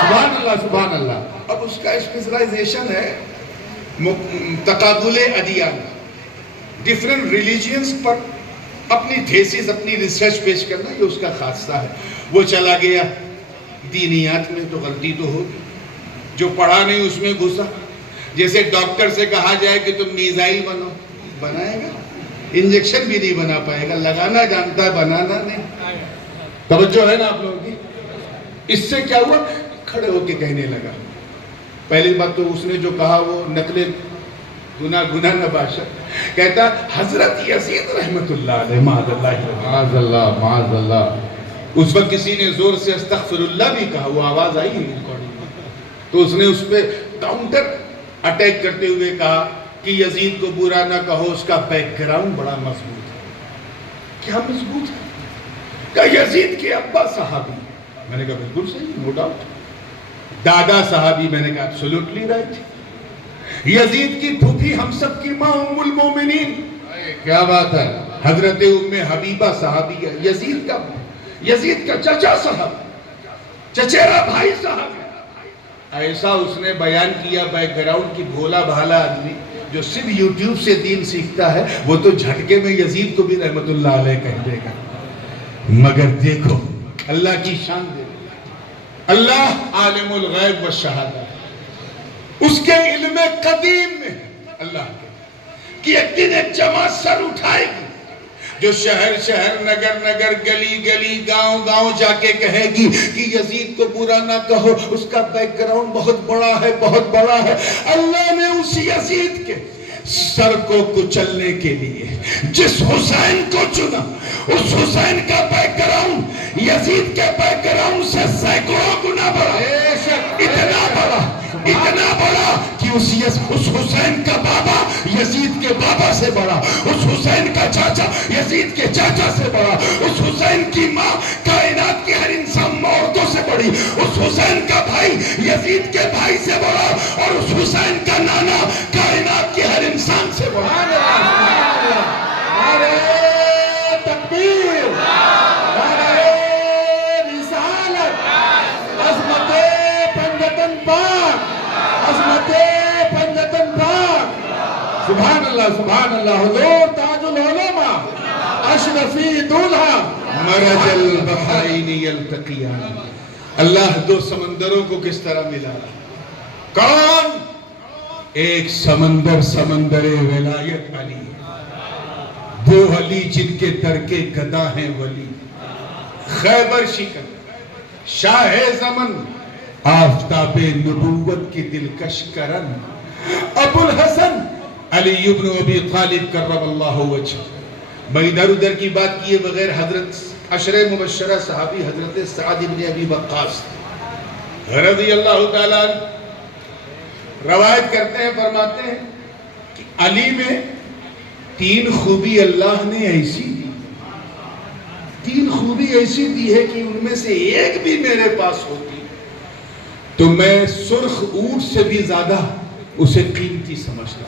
سبحان اللہ سبحان اللہ. اب اس کا اسپیشلائزیشن ہے تقابل ادیان, ڈیفرنٹ ریلیجینز پر اپنی تھیسز, اپنی ریسرچ پیش کرنا, یہ اس کا خاصہ ہے. وہ چلا گیا دینیات میں تو غلطی تو ہوگی, جو پڑھا نہیں اس میں گھسا. جیسے ڈاکٹر سے کہا جائے کہ تم میزائل بناؤ, بنائے گا؟ انجیکشن بھی نہیں بنا پائے گا, لگانا جانتا ہے, بنانا نہیں. توجہ ہے نا آپ لوگوں کی؟ اس سے کیا ہوا, کھڑے ہو کے کہنے لگا. پہلی بات تو اس نے جو کہا وہ نقل گناہ نباشت. کہتا حضرت یزید رحمت اللہ علیہ, معاذ اللہ, معاذ اللہ معاذ اللہ. اس وقت کسی نے زور سے استغفر اللہ بھی کہا, وہ آواز آئی ہے ریکارڈنگ میں, تو اس نے اس پہ کاؤنٹر اٹیک کرتے ہوئے کہا کہ یزید کو برا نہ کہو, اس کا بیک گراؤنڈ بڑا مضبوط ہے. کیا مضبوط ہے؟ کہ یزید کے ابا صحابی. میں نے کہا بالکل صحیح, نو ڈاؤٹ. دادا صحابی. میں نے کہا ایبسولوٹلی رائٹ. یزید کی پھوپھی ہم سب کی ماں ام المومنین, کیا بات ہے, حضرت ام حبیبہ صحابی ہے. یزید کا چچا صاحب, چچیرا بھائی صاحب. ایسا اس نے بیان کیا بیک گراؤنڈ کی بھولا بھالا آدمی جو صرف یوٹیوب سے دین سیکھتا ہے, وہ تو جھٹکے میں یزید کو بھی رحمت اللہ علیہ کہہ دے گا. مگر دیکھو اللہ کی شان دے, اللہ عالم الغیب والشہادہ, اس کے علم قدیم میں اللہ کے کہ ایک دن ایک جماعت سر اٹھائے گی جو شہر شہر, نگر نگر, گلی گلی, گاؤں گاؤں جا کے کہے گی کہ یزید کو برا نہ کہو, اس کا بیک گراؤنڈ بہت بڑا ہے, بہت بڑا ہے. اللہ نے اس یزید کے سر کو کچلنے کے لیے جس حسین کو چنا, اس حسین کا بیک گراؤنڈ یزید کے بیک گراؤنڈ سے سینکڑوں گنا بڑا, اتنا بڑا, اتنا بڑا کہ اس حسین کا بابا یزید کے بابا سے بڑا, اس حسین کا چاچا یزید کے چاچا سے بڑا, اس حسین کی ماں کائنات کے ہر انسان عورتوں سے بڑی, اس حسین کا بھائی یزید کے بھائی سے بڑا, اور اس حسین کا نانا کائنات کے ہر انسان سے بڑا. نعرہ تکبیر, نعرہ رسالت, عظمت پنجتن پاک, عظمت پنجتن پاک. سبحان اللہ سبحان اللہ. حضور تاج العلماء, اشرفی دولہا, مرج البحرین یلتقیان. اللہ دو سمندروں کو کس طرح ملا. کون؟ ایک سمندر سمندر ولایت علی, وہ علی جن کے در کے گدا ہیں ولی, خیبر شکن, شاہ زمن, آفتاب نبوت کی دلکش کرن, ابو الحسن علی ابن ابی طالب کرم اللہ وجہ. میں ادھر ادھر کی بات کیے بغیر حضرت عشرہ مبشرہ صحابی حضرت سعد بن ابی وقاص رضی اللہ تعالیٰ روایت کرتے ہیں, فرماتے ہیں کہ علی میں 3 خوبی اللہ نے ایسی دی, 3 خوبی ایسی دی ہے کہ ان میں سے ایک بھی میرے پاس ہوتی تو میں سرخ اونٹ سے بھی زیادہ اسے قیمتی سمجھتا.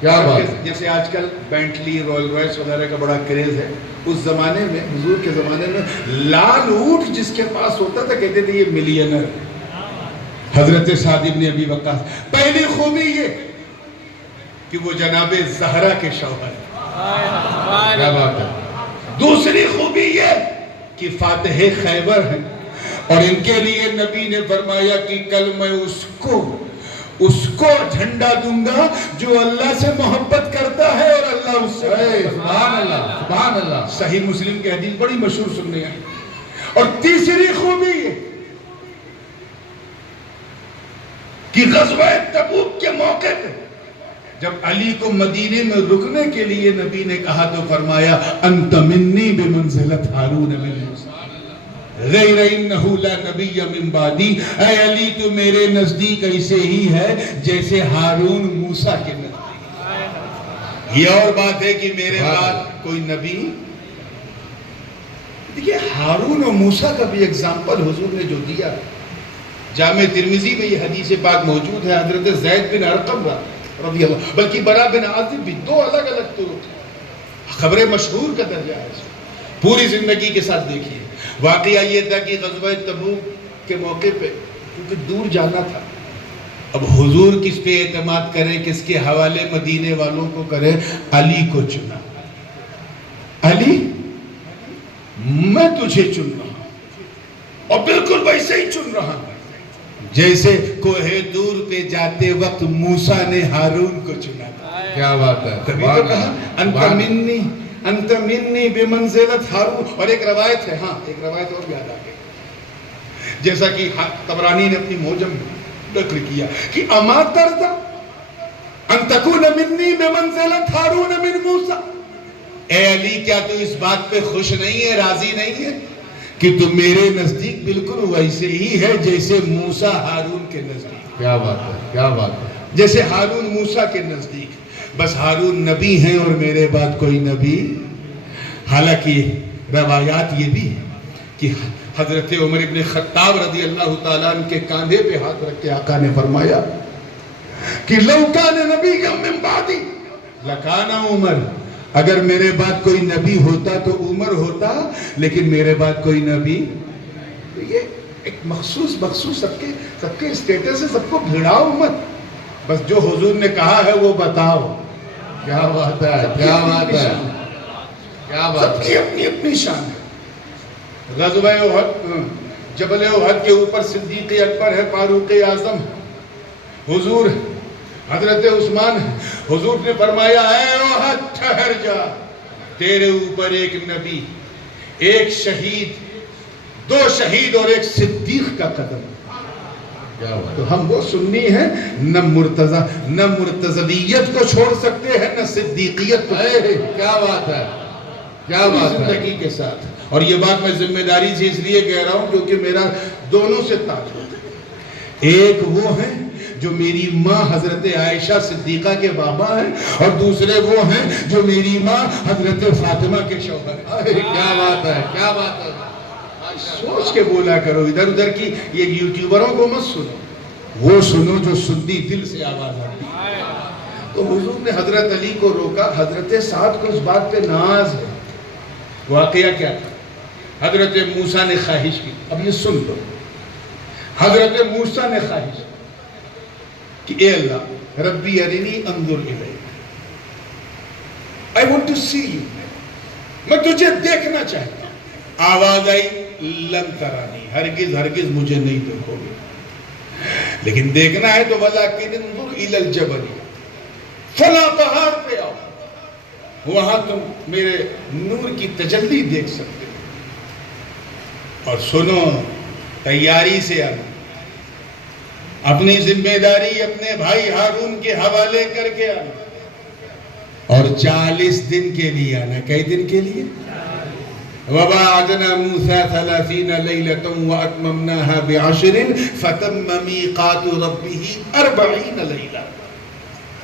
کیا بات ہے. جیسے آج کل بینٹلی, رائل رائس وغیرہ کا بڑا کریز ہے, اس زمانے میں, حضور کے زمانے میں لال اونٹ جس کے پاس ہوتا تھا کہتے تھے یہ ملینر. حضرت سعد بن ابی وقاص, پہلی خوبی یہ کہ وہ جناب زہرا کے شوہر. کیا بات ہے. دوسری خوبی یہ کہ فاتح خیبر ہیں, اور ان کے لیے نبی نے فرمایا کہ کل میں اس کو جھنڈا دوں گا جو اللہ سے محبت کرتا ہے اور اللہ اس سے سبحان اللہ سبحان اللہ. صحیح مسلم کی حدیث بڑی مشہور سننے آئی. اور تیسری خوبی یہ کہ غزوہ تبوک کے موقع پہ جب علی کو مدینے میں رکنے کے لیے نبی نے کہا تو فرمایا انت منی بمنزلت ہارون من موسیٰ غیر انہو لا نبی من بعدی. اے علی تو میرے نزدیک ایسے ہی ہے جیسے ہارون موسیٰ کے نزدیک. یہ اور بات ہے کہ میرے بعد کوئی نبی. دیکھئے ہارون و موسیٰ کا بھی اگزامپل حضور نے جو دیا جامع ترمذی میں یہ حدیث پاک موجود ہے. حضرت زید بن ارقم رضی اللہ بلکہ برا بن عازب بھی دو الگ الگ طرق خبر مشہور کا درجہ ہے. پوری زندگی کے ساتھ دیکھیے. واقعہ یہ تھا کہ غزوہ تبوک کے موقع پہ کیونکہ دور جانا تھا اب حضور کس پہ اعتماد کریں کس کے حوالے مدینے والوں کو کریں. علی کو چنا. علی میں تجھے چن رہا ہوں اور بالکل ویسے ہی چن رہا ہوں جیسے کوہ دور پہ جاتے وقت موسیٰ نے ہارون کو چنا تھا. کیا بات ہے. تبھی تو کہا انت منی بمنزلت ہارون. اور ایک روایت ہے ایک روایت اور یاد آ گئی جیسا کہ طبرانی نے اپنی موجم میں ذکر کیا کہ اما ترضى ان تکون منی بمنزلت ہارون من موسیٰ. اے علی کیا تو اس بات پہ خوش نہیں ہے راضی نہیں ہے کہ تو میرے نزدیک بالکل ویسے ہی ہے جیسے موسیٰ ہارون کے نزدیک. کیا بات ہے کیا بات ہے. جیسے ہارون موسیٰ کے نزدیک. بس ہارون نبی ہیں اور میرے بعد کوئی نبی. حالانکہ روایات یہ بھی ہے کہ حضرت عمر ابن خطاب رضی اللہ تعالیٰ عنہ کے کاندھے پہ ہاتھ رکھ کے آقا نے فرمایا کہ لو کان نبی من بعدی لکان عمر. اگر میرے بعد کوئی نبی ہوتا تو عمر ہوتا لیکن میرے بعد کوئی نبی. یہ ایک مخصوص سب کے اسٹیٹس سے سب کو بھیڑاؤ مت. بس جو حضور نے کہا ہے وہ بتاؤ. کیا بات ہے کیا بات ہے کیا بات سب کی اپنی اپنی شان ہے. غزوہ احد جبل احد کے اوپر صدیق اکبر ہے فاروق اعظم حضور حضرت عثمان. حضور نے فرمایا اے احد ٹھہر جا تیرے اوپر ایک نبی ایک شہید 2 شہید اور ایک صدیق کا قدم. تو ہم وہ سنی ہیں نہ مرتضویت کو چھوڑ سکتے ہیں نہ صدیقیت کو. کیا بات ہے کیا بات ہے. زندگی کے ساتھ. اور یہ بات میں ذمہ داری سے اس لیے کہہ رہا ہوں کیونکہ میرا دونوں سے تعلق ہے. ایک وہ ہیں جو میری ماں حضرت عائشہ صدیقہ کے بابا ہیں اور دوسرے وہ ہیں جو میری ماں حضرت فاطمہ کے شوہر ہیں. کیا بات ہے کیا بات ہے. سوچ کے بولا کرو ادھر ادھر کی یہ یوٹیوبروں کو مت سنو وہ سنو جو سنی دل سے آواز آتی. تو حضور نے حضرت علی کو روکا. حضرت سعد کو اس بات پہ ناز ہے. واقعہ کیا تھا. حضرت موسیٰ نے خواہش کی. اب یہ سن لو. حضرت موسیٰ نے خواہش کی کہ اے اللہ ربی ارنی انظر الیک I want to see you. میں تجھے دیکھنا چاہتا ہوں. آواز آئی لن ترانی ہرگز ہرگز مجھے نہیں دیکھو گے لیکن دیکھنا ہے تو ولیکن انظر الی الجبل فلاں پہاڑ پہ آؤ وہاں تم میرے نور کی تجلی دیکھ سکتے ہو. اور سنو تیاری سے آنا اپنی ذمہ داری اپنے بھائی ہارون کے حوالے کر کے آنا اور 40 دن کے لیے آنا. کئی دن کے لیے؟ وَوَعَدْنَا مُوسَىٰ 30 لَيْلَةً وَأَتْمَمْنَاهَا بِعَشْرٍ فَتَمَّ مِيقَاتُ رَبِّهِ 40 لَيْلَةً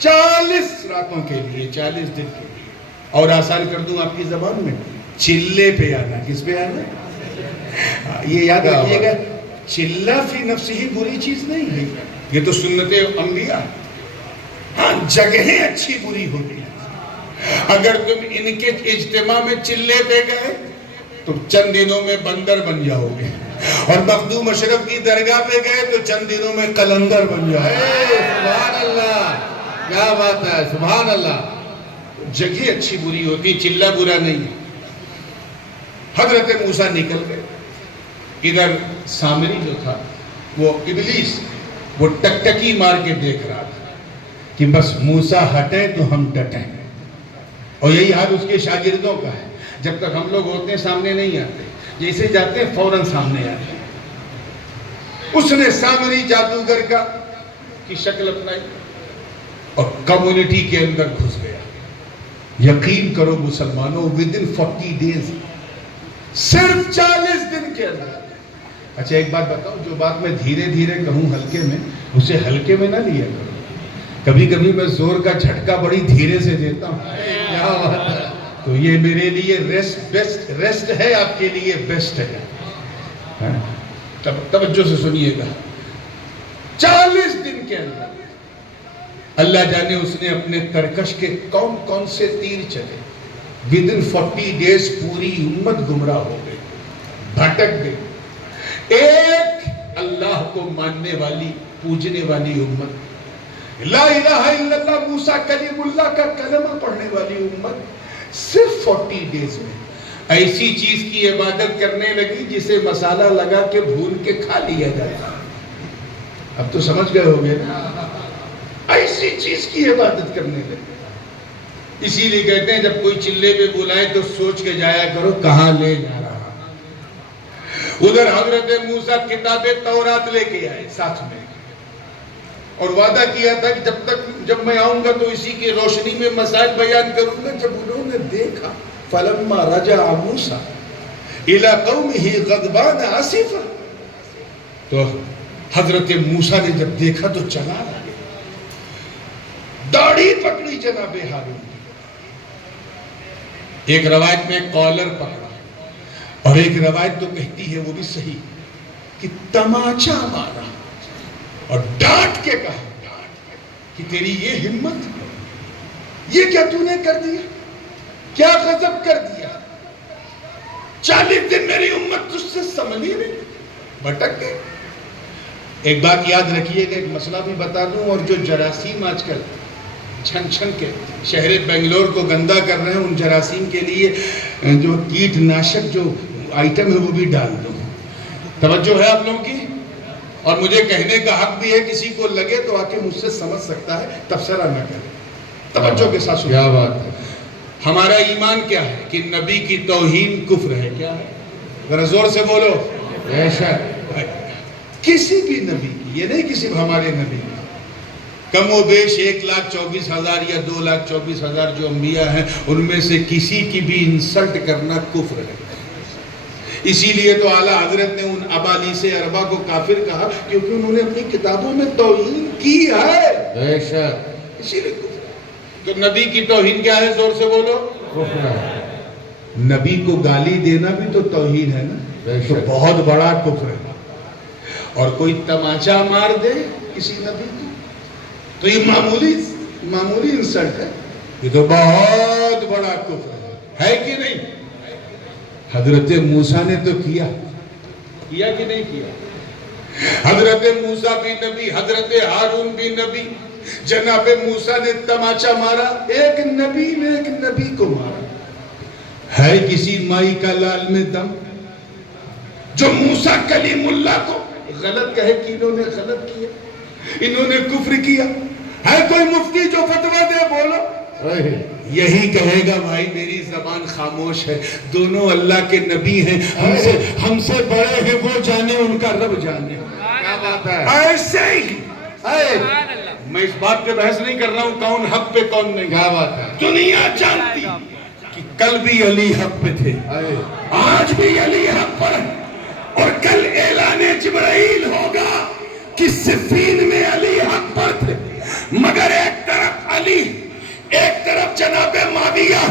40 راتوں کے لیے 40 دن کے لیے. اور آسان کر دوں آپ کی زبان میں چلے پہ آنا. کس پہ آنا؟ یہ یاد رکھیے گا چلہ فی نفس ہی بری چیز نہیں ہے. یہ تو سنت انبیاء. ہاں جگہیں اچھی بری ہوتی ہیں. اگر تم ان کے اجتماع میں چلے پہ گئے تو چند دنوں میں بندر بن جاؤ گے اور مخدوم اشرف کی درگاہ پہ گئے تو چند دنوں میں قلندر بن جاؤ گے. سبحان اللہ کیا بات ہے سبحان اللہ. جگہ اچھی بری ہوتی چلہ برا نہیں. حضرت موسیٰ نکل گئے ادھر سامری جو تھا وہ ابلیس وہ ٹکٹکی مار کے دیکھ رہا تھا کہ بس موسیٰ ہٹے تو ہم ڈٹیں، اور یہی حال اس کے شاگردوں کا ہے، جب تک ہم لوگ ہوتے ہیں سامنے نہیں آتے، جیسے جاتے ہیں فوراً سامنے آتے ہیں۔ اس نے سامری جادوگر کی شکل اپنائی اور کمیونٹی کے اندر گھس گیا۔ یقین کرو مسلمانوں، within 40 days، صرف 40 دن کے اندر۔ اچھا ایک بات بتاؤ، جو بات میں دھیرے دھیرے کہوں ہلکے میں، اسے ہلکے میں نہ لیا کرو۔ کبھی کبھی میں زور کا جھٹکا بڑی دھیرے سے دیتا ہوں، تو یہ میرے لیے ریسٹ ہے، آپ کے لیے بیسٹ ہے۔ توجہ سے سنیے گا، 40 دن کے اندر اللہ جانے اس نے اپنے ترکش کے کون کون سے تیر چلے۔ within 40 days پوری امت گمراہ ہو گئی، بھٹک گئی۔ ایک اللہ کو ماننے والی، پوجنے والی امت، لا الہ الا اللہ موسیٰ کلیم اللہ کا کلمہ پڑھنے والی امت، صرف 40 days میں ایسی چیز کی عبادت کرنے لگی جسے مسالہ لگا کے بھون کے کھا لیا جاتا۔ اب تو سمجھ گئے ہوگے نا، ایسی چیز کی عبادت کرنے لگی۔ اسی لیے کہتے ہیں جب کوئی چلے پہ بلائے تو سوچ کے جایا کرو کہاں لے جا رہا۔ ادھر حضرت موسیٰ کتاب تورات لے کے آئے ساتھ میں، اور وعدہ کیا تھا کہ جب میں آؤں گا تو اسی کی روشنی میں مسائل بیان کروں گا۔ جب انہوں نے دیکھا فلما رجع موسیٰ الی قومہ غضبان آسفا، تو حضرت موسیٰ نے جب دیکھا تو چلا لگے، داڑھی پکڑی جناب ہارون۔ ایک روایت میں کالر پکڑا، اور ایک روایت تو کہتی ہے وہ بھی صحیح کہ تماچا مارا اور ڈانٹ کے کہا کہ تیری یہ ہمت، یہ کیا تو نے کر دیا، کیا غضب کر دیا، 40 دن میری امت تجھ سے سنبھلی نہیں، بھٹک گئی۔ ایک بات یاد رکھیے گا، ایک مسئلہ بھی بتا دوں، اور جو جراثیم آج کل چھن چھن کے شہر بنگلور کو گندا کر رہے ہیں، ان جراثیم کے لیے جو کیٹ ناشک جو آئٹم ہے وہ بھی ڈال دو۔ توجہ ہے آپ لوگوں کی؟ اور مجھے کہنے کا حق بھی ہے، کسی کو لگے تو آ کے مجھ سے سمجھ سکتا ہے، تبصرہ نہ کرے۔ توجہ کے ساتھ سنو، کیا بات ہے۔ ہمارا ایمان کیا ہے کہ نبی کی توہین کفر ہے، کیا ہے؟ ذرا زور سے بولو۔ بے شک کسی بھی نبی کی، یہ نہیں کہ صرف ہمارے نبی کی، کم و بیش 1,24,000 یا 2,24,000 جو انبیاء ہیں، ان میں سے کسی کی بھی انسلٹ کرنا کفر ہے۔ اسی لیے تو اعلیٰ حضرت نے ان ابالیس اربا کو کافر کہا، کیونکہ انہوں نے اپنی کتابوں میں توہین کی ہے، بے شک اسی لیے کفر۔ تو نبی کی توہین کیا ہے؟ زور سے بولو۔ کفر ہے۔ نبی کو گالی دینا بھی تو توہین ہے نا، بے تو شک بہت بڑا کفر ہے۔ اور کوئی تماچا مار دے کسی نبی کو تو یہ معمولی انسلٹ ہے، یہ تو بہت بڑا کفر ہے کہ نہیں؟ حضرت موسیٰ نے تو کیا کہ نہیں کیا؟ حضرت موسیٰ بھی نبی، حضرت ہارون بھی نبی، جناب موسیٰ نے تماچا مارا، ایک نبی نے ایک نبی کو مارا۔ ہے کسی مائی کا لال میں دم جو موسیٰ کلیم اللہ کو غلط کہے کہ انہوں نے غلط کیا، انہوں نے کفر کیا؟ ہے کوئی مفتی جو فتویٰ دے؟ بولو۔ یہی کہے گا بھائی میری زبان خاموش ہے، دونوں اللہ کے نبی ہیں، ہم سے بڑے ہیں، وہ جانے ان کا رب جانے۔ کیا بات ہے۔ ایسے ہی میں اس بات پہ بحث نہیں کر رہا ہوں کون حق پہ کون نہیں، کیا بات ہے۔ دنیا جانتی کہ کل بھی علی حق پہ تھے، آج بھی علی حق پر، اور کل اعلان جبرائیل ہوگا کہ صفین میں علی حق پر تھے، مگر ایک طرف علی ایک طرف جناب معاویہ،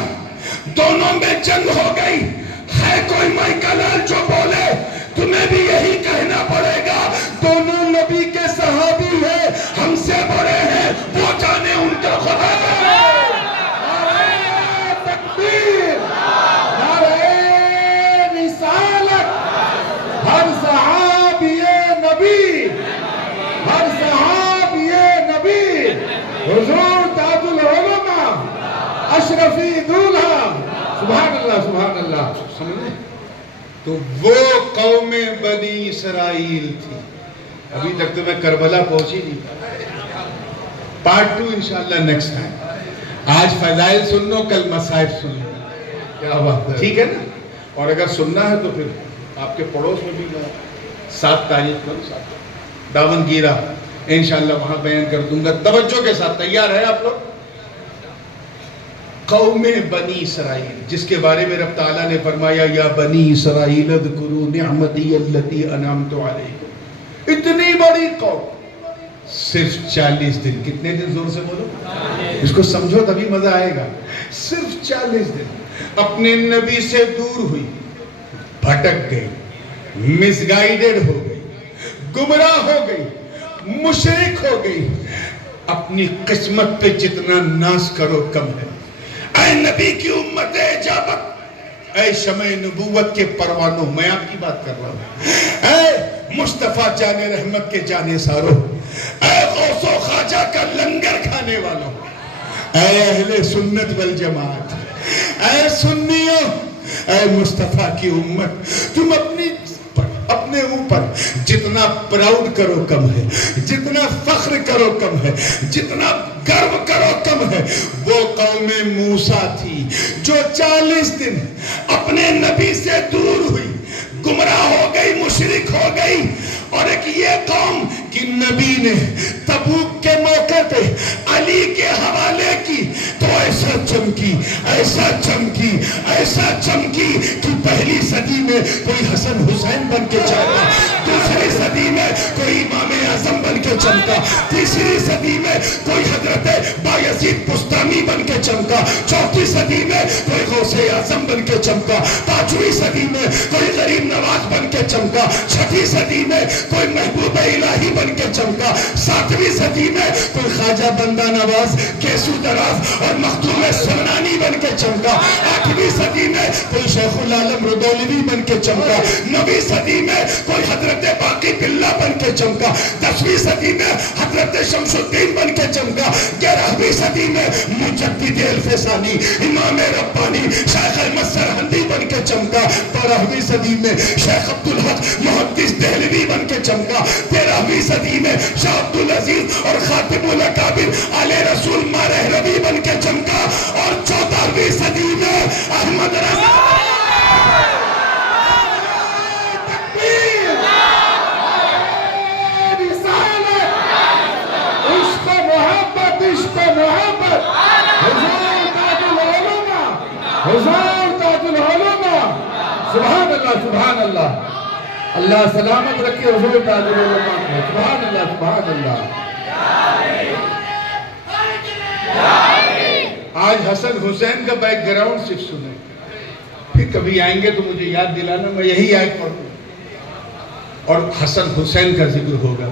دونوں میں جنگ ہو گئی۔ ہے کوئی مائی کا لال جو بولے تمہیں بھی یہی کہنا پڑے گا، دونوں نبی کے صحابی ہیں، ہم سے بڑے ہیں، وہ جانے ان کا خدا ہے۔ نعرہ تکبیر، نعرہ رسالت، ہر صحابی نبی، ہر صحابی نبی، حضور تاج العلماء، اشرفی دولہا، سبحان اللہ سبحان اللہ۔ سمجھے؟ تو وہ قوم بنی اسرائیل تھی. ابھی تک تو میں کربلا پہنچی نہیں. پارٹ 2 انشاءاللہ نیکسٹ ٹائم. آج فضائل سن لو, کل مصائب سن لو. کیا بات ہے. ٹھیک ہے نا؟ اور اگر سننا ہے تو پھر آپ کے پڑوس میں بھی 7 تاریخ کو داون گیرا انشاءاللہ وہاں بیان کر دوں گا. توجہ کے ساتھ تیار ہے آپ لوگ؟ قوم بنی اسرائیل جس کے بارے میں رب تعالیٰ نے فرمایا یا بنی اسرائیل اذکروا نعمتی التی انعمت علیکم. اتنی بڑی قوم, صرف 40 دن. کتنے دن؟ زور سے بولو. اس کو سمجھو تبھی مزہ آئے گا. صرف 40 دن اپنے نبی سے دور ہوئی, بھٹک گئی, مس گائیڈڈ ہو گئی, گمراہ ہو گئی, مشرک ہو گئی. اپنی قسمت پہ جتنا ناز کرو کم ہے. اے نبی کی امت اجابت, اے شمع نبوت کے پروانوں, میں آپ کی بات کر رہا ہوں. اے مصطفیٰ جان رحمت کے جانے سارو, اے غوث و خواجہ کا لنگر کھانے والوں, اے اہل سنت والجماعت, اے سنیوں, اے مصطفیٰ کی امت, تم اپنے اوپر جتنا پراؤڈ کرو کم ہے, جتنا فخر کرو کم ہے, جتنا گرو کرو کم ہے. وہ قوم موسیٰ تھی جو 40 دن اپنے نبی سے دور ہوئی, گمراہ ہو گئی, مشرک ہو گئی. اور ایک یہ قوم کہ نبی نے تبوک کے موقع پہ علی کے حوالے کی تو ایسا چمکی, ایسا چمکی, ایسا چمکی کہ پہلی صدی میں کوئی حسن حسین بن کے چمکا, دوسری صدی میں کوئی امام اعظم بن کے چمکا, تیسری صدی میں کوئی حضرت بایزید بستامی بن کے چمکا, چوتھی صدی میں کوئی غوث اعظم بن کے چمکا, پانچویں صدی میں کوئی غریب نواز بن کے چمکا, چھٹی صدی میں کوئی محبوب الہی بن کے چمکا, 7ویں صدی میں کوئی خواجہ بندہ نواز, کیسو دراز اور مخدوم سنانی بن کے چمکا, 8ویں صدی میں کوئی شیخ العالم ردولوی بن کے چمکا, 9ویں صدی میں کوئی حضرت باقی باللہ بن کے چمکا, 10ویں صدی میں حضرت شمس الدین بن کے چمکا, 11ویں صدی میں مجدد الفسانی امام ربانی شیخ احمد سرہندی بن کے چمکا, 12ویں صدی میں شیخ عبدالحق محدث دہلوی بن کے چمکا, 13ویں صدی میں شاہ عبدالعزیز اور خاتم الاکابر آل رسول مارہ ربی بن کے چمکا, اور 14ویں صدی میں احمد رضا حضور تاج العلماء. سبحان اللہ, سبحان اللہ. اللہ سلامت رکھے حضور تاج العلماء کو. سبحان اللہ, سبحان اللہ. آج حسن حسین کا بیک گراؤنڈ صرف سنیں, پھر کبھی آئیں گے تو مجھے یاد دلانا, میں یہی آیت پڑھوں اور حسن حسین کا ذکر ہوگا.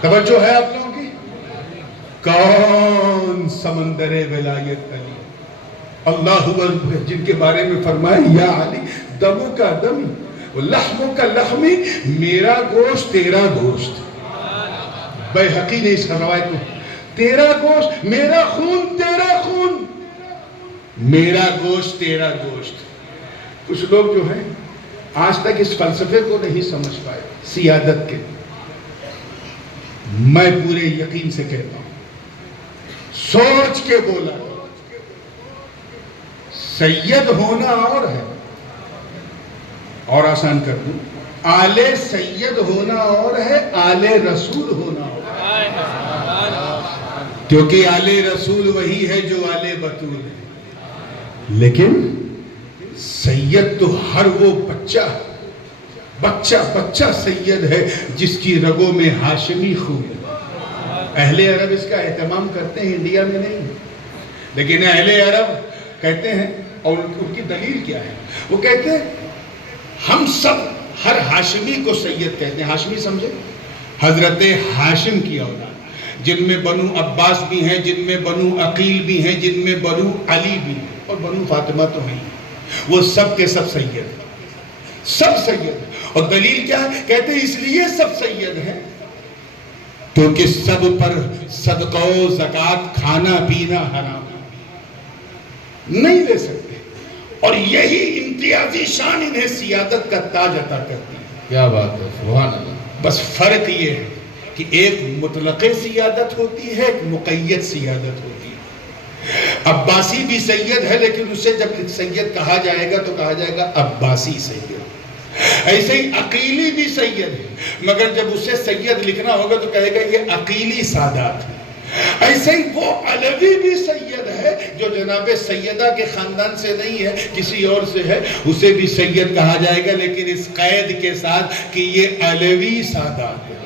توجہ ہے آپ لوگوں کی؟ کون سمندر ولایت علی, اللہ جن کے بارے میں فرمائے یا علی دمو کا دمی لحمو کا لحمی, میرا گوشت تیرا گوشت. بیہقی نے اس روایت کو, تیرا گوشت میرا خون تیرا خون, میرا گوشت تیرا گوشت. کچھ لوگ جو ہیں آج تک اس فلسفے کو نہیں سمجھ پائے سیادت کے. میں پورے یقین سے کہتا ہوں, سوچ کے بولا, سید ہونا اور ہے, اور آسان کر دوں, آل سید ہونا اور ہے, آل رسول ہونا اور ہے. کیونکہ آل رسول وہی ہے جو آل بطول ہے, لیکن سید تو ہر وہ بچہ سید ہے جس کی رگوں میں ہاشمی خون ہے. اہل عرب اس کا اہتمام کرتے ہیں, انڈیا میں نہیں, لیکن اہل عرب کہتے ہیں, اور ان کی دلیل کیا ہے, وہ کہتے ہیں ہم سب ہر ہاشمی کو سید کہتے ہیں. ہاشمی سمجھے, حضرت ہاشم کی اولاد, جن میں بنو عباس بھی ہیں, جن میں بنو عقیل بھی ہیں, جن میں بنو علی بھی ہیں, اور بنو فاطمہ تو ہیں. وہ سب کے سب سید, سب سید. اور دلیل کیا ہے, کہتے ہیں اس لیے سب سید ہیں کیونکہ سب پر صدقہ و زکوٰۃ کھانا پینا حرام نہیں لے سکتے. اور یہی امتیازی شان انہیں سیادت کا تاج عطا کرتی ہے. کیا بات ہے، سبحان اللہ. بس فرق یہ ہے کہ ایک مطلق سیادت ہوتی ہے، ایک مقید سیادت ہوتی ہے. عباسی بھی سید ہے، لیکن اسے جب سید کہا جائے گا تو کہا جائے گا عباسی سید. ایسے ہی عقیلی بھی سید ہے، مگر جب اسے سید لکھنا ہوگا تو کہے گا یہ عقیلی سادات ہے. ایسے ہی وہ علوی بھی سید ہے جو جناب سیدہ کے خاندان سے نہیں ہے، کسی اور سے ہے، اسے بھی سید کہا جائے گا، لیکن اس قید کے ساتھ کہ یہ علوی سادات ہے.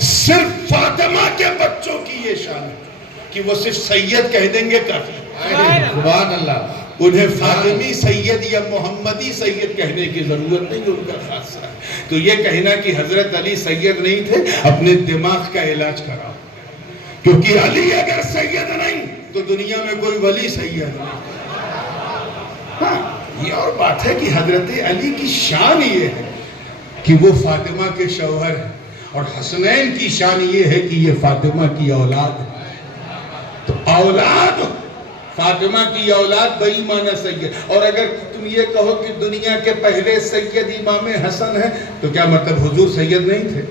صرف فاطمہ کے بچوں کی یہ شان ہے کہ وہ صرف سید کہہ دیں گے کافی. سبحان اللہ. انہیں فاطمی سید یا محمدی سید کہنے کی ضرورت نہیں، ان کا خاصہ ہے. تو یہ کہنا کہ حضرت علی سید نہیں تھے، اپنے دماغ کا علاج کراؤ، کیونکہ علی اگر سید نہیں تو دنیا میں کوئی ولی سید نہیں. ہاں یہ اور بات ہے کہ حضرت علی کی شان یہ ہے کہ وہ فاطمہ کے شوہر ہیں، اور حسنین کی شان یہ ہے کہ یہ فاطمہ کی اولاد ہے. تو اولاد فاطمہ کی اولاد بئی معنی سید. اور اگر تم یہ کہو کہ دنیا کے پہلے سید امام حسن ہے تو کیا مطلب حضور سید نہیں تھے؟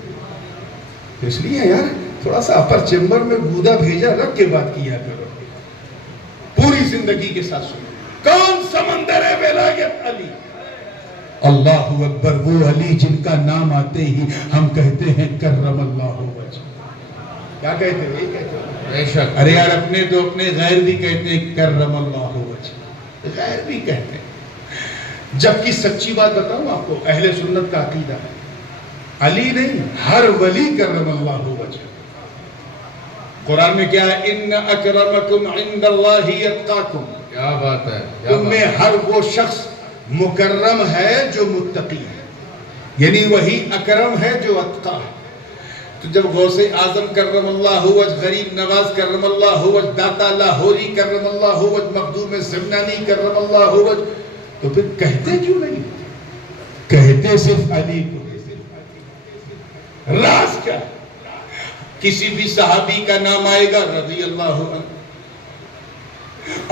اس لیے یار تھوڑا سا اپر چیمبر میں گودا بھیجا رکھ کے بات کیا کرو، پوری زندگی کے ساتھ سنو. کون سمندر ہے ولایت علی؟ اللہ اکبر، وہ علی جن کا نام آتے ہی ہم کہتے ہیں کرم اللہ وجہ. کیا کہتے ہیں؟ یہ کہتے ہیں بے شک. ارے یار اپنے تو اپنے غیر بھی کہتے ہیں کرم اللہ وجہ، غیر بھی کہتے ہیں. جبکہ سچی بات بتاؤں آپ کو، اہل سنت کا عقیدہ ہے علی نہیں، ہر ولی کرم اللہ وجہ. قرآن میں کیا ہے؟ ان اکرمکم عند اللہ اتقاکم. کیا بات ہے. تم میں ہر وہ شخص مکرم ہے جو متقی ہے، یعنی وہی اکرم ہے جو اتقا ہے. تو جب غوث اعظم کرم اللہ وجہ، غریب نواز کرم اللہ وجہ، داتا لاہوری کرم اللہ وجہ، مخدوم زمنانی کرم اللہ وجہ، تو پھر کہتے کیوں نہیں؟ کہتے صرف علی کو. راز کیا؟ کسی بھی صحابی کا نام آئے گا رضی اللہ عنہ،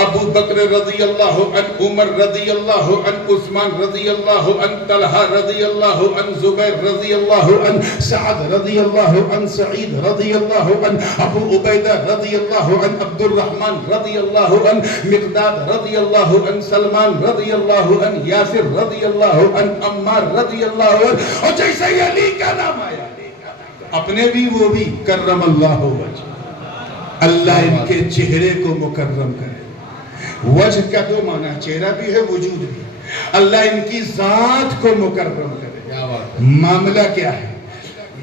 ابو بکر رضی اللہ عنہ، عمر رضی اللہ عنہ، عثمان رضی اللہ عنہ، طلحہ رضی اللہ عنہ، زبیر رضی اللہ عنہ، سعد رضی اللہ عنہ، سعید رضی اللہ عنہ، ابو عبیدہ رضی اللہ عنہ، عبد الرحمن رضی اللہ عنہ، مقداد رضی اللہ عنہ، سلمان رضی اللہ عنہ، یاسر رضی اللہ عنہ، عمار رضی اللہ عنہ. اور جیسے ہی علی کا نام آیا اپنے بھی وہ بھی کرم اللہ وجہ. اللہ ان کے چہرے کو مکرم کرے. وجہ کا دو معنی، چہرہ بھی ہے وجود بھی. اللہ ان کی ذات کو مکرم کرے. معاملہ کیا ہے؟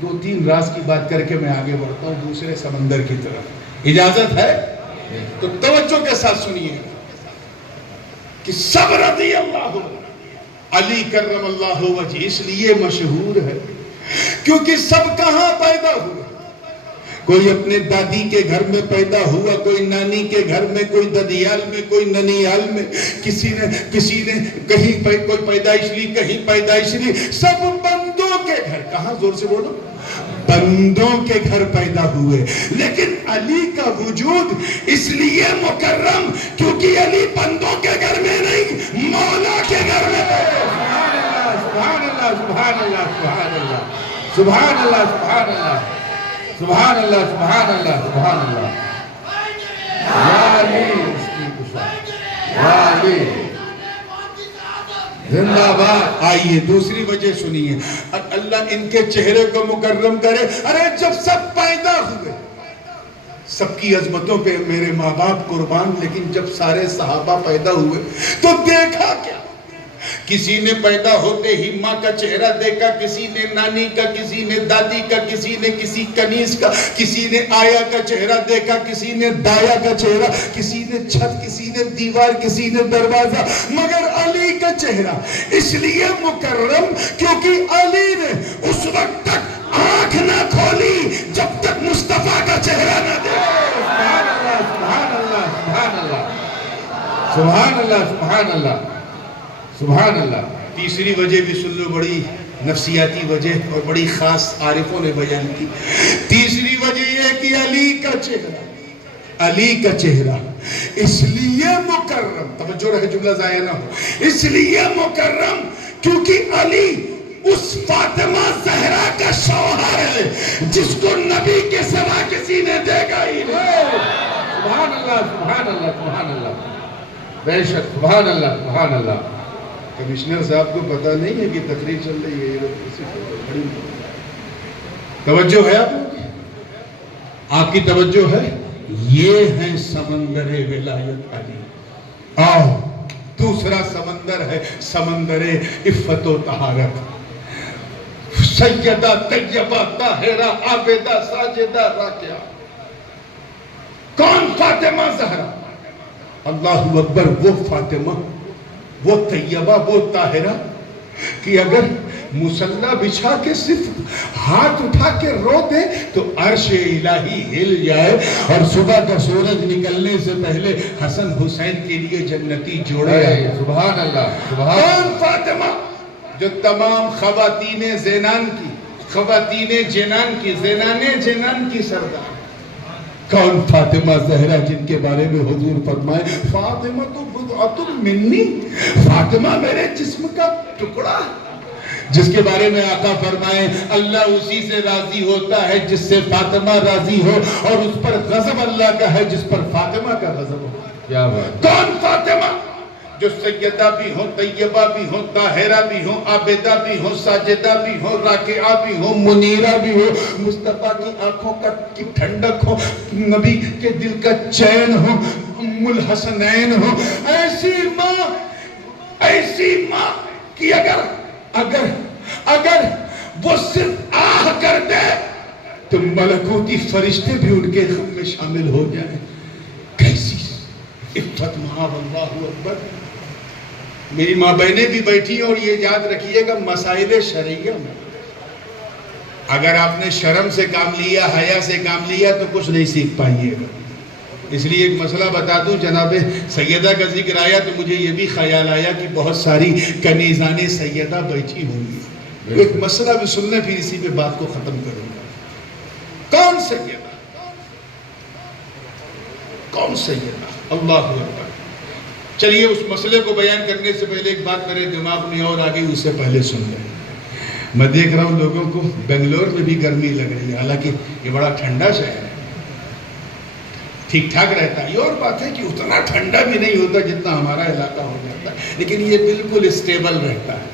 دو تین راز کی بات کر کے میں آگے بڑھتا ہوں دوسرے سمندر کی طرف. اجازت ہے تو توجہ کے ساتھ سنیے کہ سب رضی اللہ علی کرم اللہ وجہ اس لیے مشہور ہے کیونکہ سب کہاں پیدا ہوئے. کوئی اپنے دادی کے گھر میں پیدا ہوا، کوئی نانی کے گھر میں، کوئی ددیال میں، کوئی ننیال میں، کسی نے کہیں کوئی پیدائش لی، کہیں پیدائش لی. سب بندوں کے گھر، کہاں زور سے بولو، بندوں کے گھر پیدا ہوئے. لیکن علی کا وجود اس لیے مکرم کیونکہ علی بندوں کے گھر میں نہیں، مولا کے گھر میں پیدا. سبحان اللہ سبحان اللہ سبحان اللہ سبحان اللہ سبحان اللہ سبحان اللہ سبحان اللہ سبحان اللہ. یا علی اس کی کشاد، یا علی زندہ باد. آئیے دوسری وجہ سنیے. اللہ ان کے چہرے کو مکرم کرے. ارے جب سب پیدا ہوئے، سب کی عظمتوں پہ میرے ماں باپ قربان، لیکن جب سارے صحابہ پیدا ہوئے تو دیکھا کیا؟ کسی نے پیدا ہوتے ہی ماں کا چہرہ دیکھا، کسی نے نانی کا، کسی نے دادی کا، کسی نے کسی کنیز کا، کسی نے آیا کا چہرہ دیکھا، کسی نے دایا کا چہرہ، کسی نے چھت، کسی نے دیوار، کسی نے دروازہ. مگر علی کا چہرہ اس لیے مکرم کیونکہ علی نے اس وقت تک آنکھ نہ کھولی جب تک مصطفیٰ کا چہرہ نہ دیکھا. سبحان اللہ سبحان اللہ سبحان اللہ سبحان اللہ سبحان اللہ سبحان اللہ. تیسری وجہ بھی سن لو، بڑی نفسیاتی وجہ اور بڑی خاص عارفوں نے بیان کی. تیسری وجہ یہ ہے کہ علی کا چہرہ اس لیے مکرم، توجہ رہے جملہ ضائع نہ ہو، اس لیے مکرم کیونکہ علی اس فاطمہ زہرا کا شوہر ہے جس کو نبی کے سوا کسی نے دیکھا ہی نہیں۔ سبحان اللہ سبحان اللہ سبحان اللہ، بے شک سبحان اللہ سبحان اللہ۔ کمشنر صاحب کو پتہ نہیں ہے کہ تقریر چل رہی ہے، بڑی توجہ ہے آپ کی توجہ ہے؟ یہ ہے سمندر ولایت علی۔ آؤ دوسرا سمندر ہے سمندر عفت و طہارت، سیدہ طیبہ طاہرہ عابدہ ساجدہ راکعہ۔ کون؟ فاطمہ زہرا۔ اللہ اکبر، وہ فاطمہ، وہ طیبہ، وہ طاہرہ کہ اگر مصلی بچھا کے صرف ہاتھ اٹھا کے رو دے تو عرش الہی ہل جائے، اور صبح کا سورج نکلنے سے پہلے حسن حسین کے لیے جنتی جوڑے آئے۔ سبحان اللہ سبحان کون؟ اللہ۔ فاطمہ جو تمام خواتین زینان کی، خواتین جنان کی، زینان جنان کی سردار۔ کون؟ فاطمہ زہرا، جن کے بارے میں حضور فرمائے فاطمہ تو بضعۃ منی، فاطمہ میرے جسم کا ٹکڑا، جس کے بارے میں آقا فرمائے اللہ اسی سے راضی ہوتا ہے جس سے فاطمہ راضی ہو، اور اس پر غضب اللہ کا ہے جس پر فاطمہ کا غضب ہو۔ کیا بات۔ کون؟ فاطمہ جو سیدہ بھی ہوں، طیبہ بھی ہوں، طاہرہ بھی ہوں، عابدہ بھی ہوں، ساجدہ بھی ہوں، راکعہ بھی ہوں، منیرہ بھی ہوں، مصطفیٰ کی آنکھوں کی ٹھنڈک ہو، نبی کے دل کا چین ہو، ام الحسنین ہو۔ ایسی ماں کہ اگر وہ صرف آہ کر دے تو ملکوتی فرشتے بھی ان کے غم میں شامل ہو جائیں۔ کیسی عفت، معاذ اللہ اکبر۔ میری ماں بہنیں بھی بیٹھی ہیں، اور یہ یاد رکھیے گا مسائل شرعیہ میں اگر آپ نے شرم سے کام لیا، حیا سے کام لیا تو کچھ نہیں سیکھ پائیے گا۔ اس لیے ایک مسئلہ بتا دوں، جناب سیدہ کا ذکر آیا تو مجھے یہ بھی خیال آیا کہ بہت ساری کنیزان سیدہ بیٹھی ہوں گی۔ ایک مسئلہ بھی سننا، پھر اسی پہ بات کو ختم کروں گا۔ کون سیدہ؟ کون سیدہ؟ اللہ اکبر۔ چلیے اس مسئلے کو بیان کرنے سے پہلے ایک بات میرے دماغ میں اور آگے، اس سے پہلے سن لیں۔ میں دیکھ رہا ہوں لوگوں کو بنگلور میں بھی گرمی لگ رہی ہے، حالانکہ یہ بڑا ٹھنڈا شہر ہے، ٹھیک ٹھاک رہتا ہے۔ یہ اور بات ہے کہ اتنا ٹھنڈا بھی نہیں ہوتا جتنا ہمارا علاقہ ہو جاتا ہے، لیکن یہ بالکل اسٹیبل رہتا ہے۔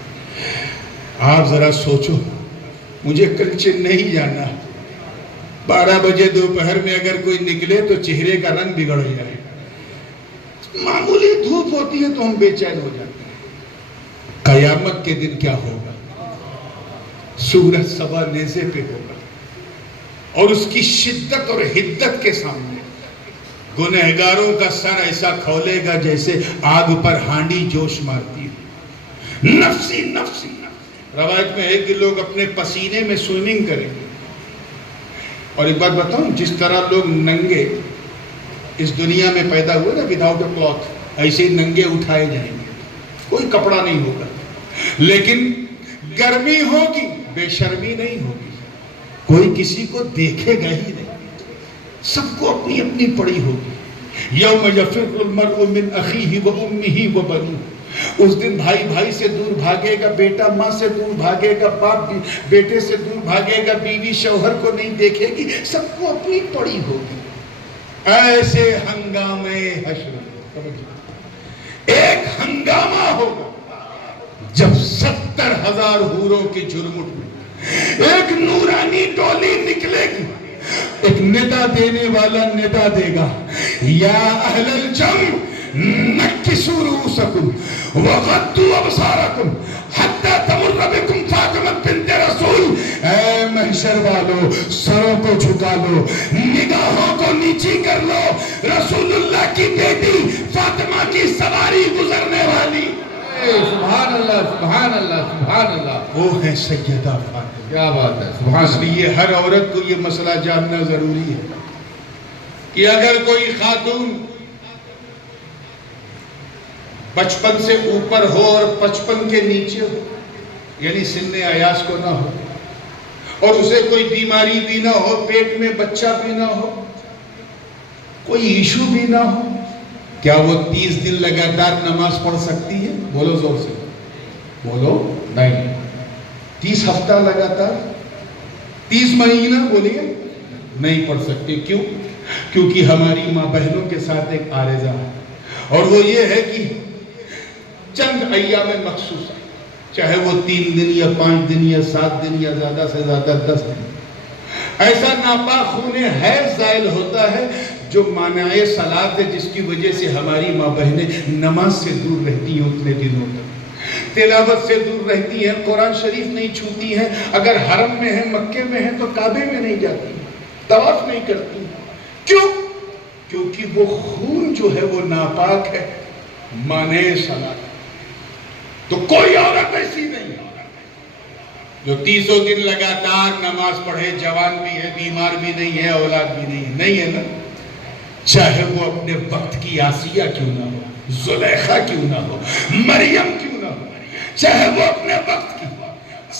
آپ ذرا سوچو، مجھے کل چنئی جانا، 12 بجے دوپہر میں اگر کوئی نکلے تو چہرے کا رنگ بگڑ جائے، معمولی دھوپ ہوتی ہے تو ہم بے چین ہو جاتے ہیں۔ قیامت کے دن کیا ہوگا؟ سورج سوا نیزے پہ ہوگا، اور اس کی شدت اور حدت کے سامنے گنہگاروں کا سر ایسا کھولے گا جیسے آگ پر ہانڈی جوش مارتی ہے۔ نفسی نفسی، روایت میں ہے کہ لوگ اپنے پسینے میں سوئمنگ کریں گے۔ اور ایک بات بتاؤں، جس طرح لوگ ننگے اس دنیا میں پیدا ہوئے نا، وداؤٹ اے کلاتھ، ایسے ہی ننگے اٹھائے جائیں گے، کوئی کپڑا نہیں ہوگا، لیکن گرمی ہوگی، بے شرمی نہیں ہوگی، کوئی کسی کو دیکھے گا ہی نہیں، سب کو اپنی اپنی پڑی ہوگی۔ یوم یفر المرء من اخیہ و امہ و بنیہ، اس دن بھائی بھائی سے دور بھاگے گا، بیٹا ماں سے دور بھاگے گا، باپ بیٹے سے دور بھاگے گا، بیوی شوہر کو نہیں دیکھے گی، سب کو اپنی پڑی ہوگی۔ ایسے ہنگامے حشر، ایک ہنگامہ ہوگا جب 70,000 حوروں کی جھرمٹ میں ایک نورانی ڈولی نکلے گی، ایک ندا دینے والا ندا دے گا، یا اہل الجم نکسوا رؤوسکم وغضوا ابصارکم حتی تمر بکم فاطمہ بنت رسول۔ اے محشر والو، سروں کو جھکا لو، نگاہوں کو نیچی کر لو، رسول اللہ کی بیٹی فاطمہ کی سواری گزرنے والی۔ سبحان اللہ سبحان اللہ سبحان اللہ، وہ ہے سیدہ فاطمہ۔ کیا بات ہے، سبحان اس لیے ہر عورت کو یہ مسئلہ جاننا ضروری ہے کہ اگر کوئی خاتون 55 سے اوپر ہو اور 55 کے نیچے ہو، یعنی سن ایاس کو نہ ہو، اور اسے کوئی بیماری بھی نہ ہو، پیٹ میں بچہ بھی نہ ہو، کوئی ایشو بھی نہ ہو، کیا وہ 30 دن لگاتار نماز پڑھ سکتی ہے؟ بولو زور سے، بولو نہیں۔ 30 ہفتہ لگاتار، 30 مہینہ بولیے نہیں پڑھ سکتے۔ کیوں؟ کیونکہ ہماری ماں بہنوں کے ساتھ ایک عارضہ ہے، اور وہ یہ ہے کہ چند ایام مخصوص، چاہے وہ 3 دن یا 5 دن یا 7 دن یا زیادہ سے زیادہ 10 دن، ایسا ناپاک خون حیض زائل ہوتا ہے جو مانع صلاۃ ہے، جس کی وجہ سے ہماری ماں بہنیں نماز سے دور رہتی ہیں اتنے دنوں تک، تلاوت سے دور رہتی ہیں، قرآن شریف نہیں چھوتی ہیں، اگر حرم میں ہیں، مکے میں ہیں تو کعبے میں نہیں جاتی، طواف نہیں کرتی۔ کیوں؟ کیونکہ وہ خون جو ہے وہ ناپاک ہے، مانع صلاۃ۔ تو کوئی عورت ایسی نہیں جو 30 دن لگاتار نماز پڑھے، جوان بھی ہے، بیمار بھی نہیں ہے، اولاد بھی نہیں ہے نا، چاہے وہ اپنے وقت کی آسیہ کیوں نہ ہو، زلیخا کیوں نہ ہو، مریم کیوں نہ ہو، چاہے وہ اپنے وقت کی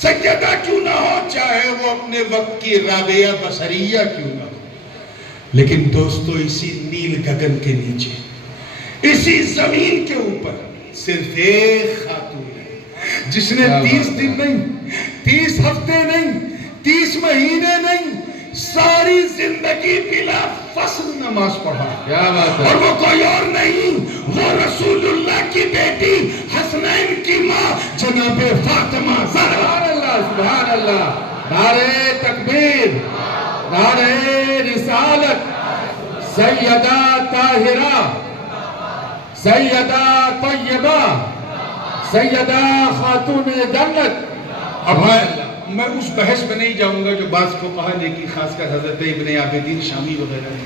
سیدہ کیوں نہ ہو، چاہے وہ اپنے وقت کی رابعہ بصریہ کیوں نہ ہو، لیکن دوستو اسی نیل گگن کے نیچے، اسی زمین کے اوپر صرف ایک خاتون ہے جس نے 30 دن نہیں، 30 ہفتے نہیں، 30 مہینے نہیں، ساری زندگی بلا فصل نماز پڑھا۔ کیا بات ہے! اور وہ کوئی اور نہیں، وہ رسول اللہ کی بیٹی حسنین کی ماں جناب فاطمہ زہرا۔ سبحان اللہ، سبحان اللہ، نعرہ تکبیر، نعرہ رسالت، سیدہ طاہرہ، سیدہ طیبہ، سیدہ خاتون جنت۔ اب میں اس بحث میں نہیں جاؤں گا جو بعض فقہا نے کی، خاص کر حضرت ابن عابدین شامی وغیرہ نے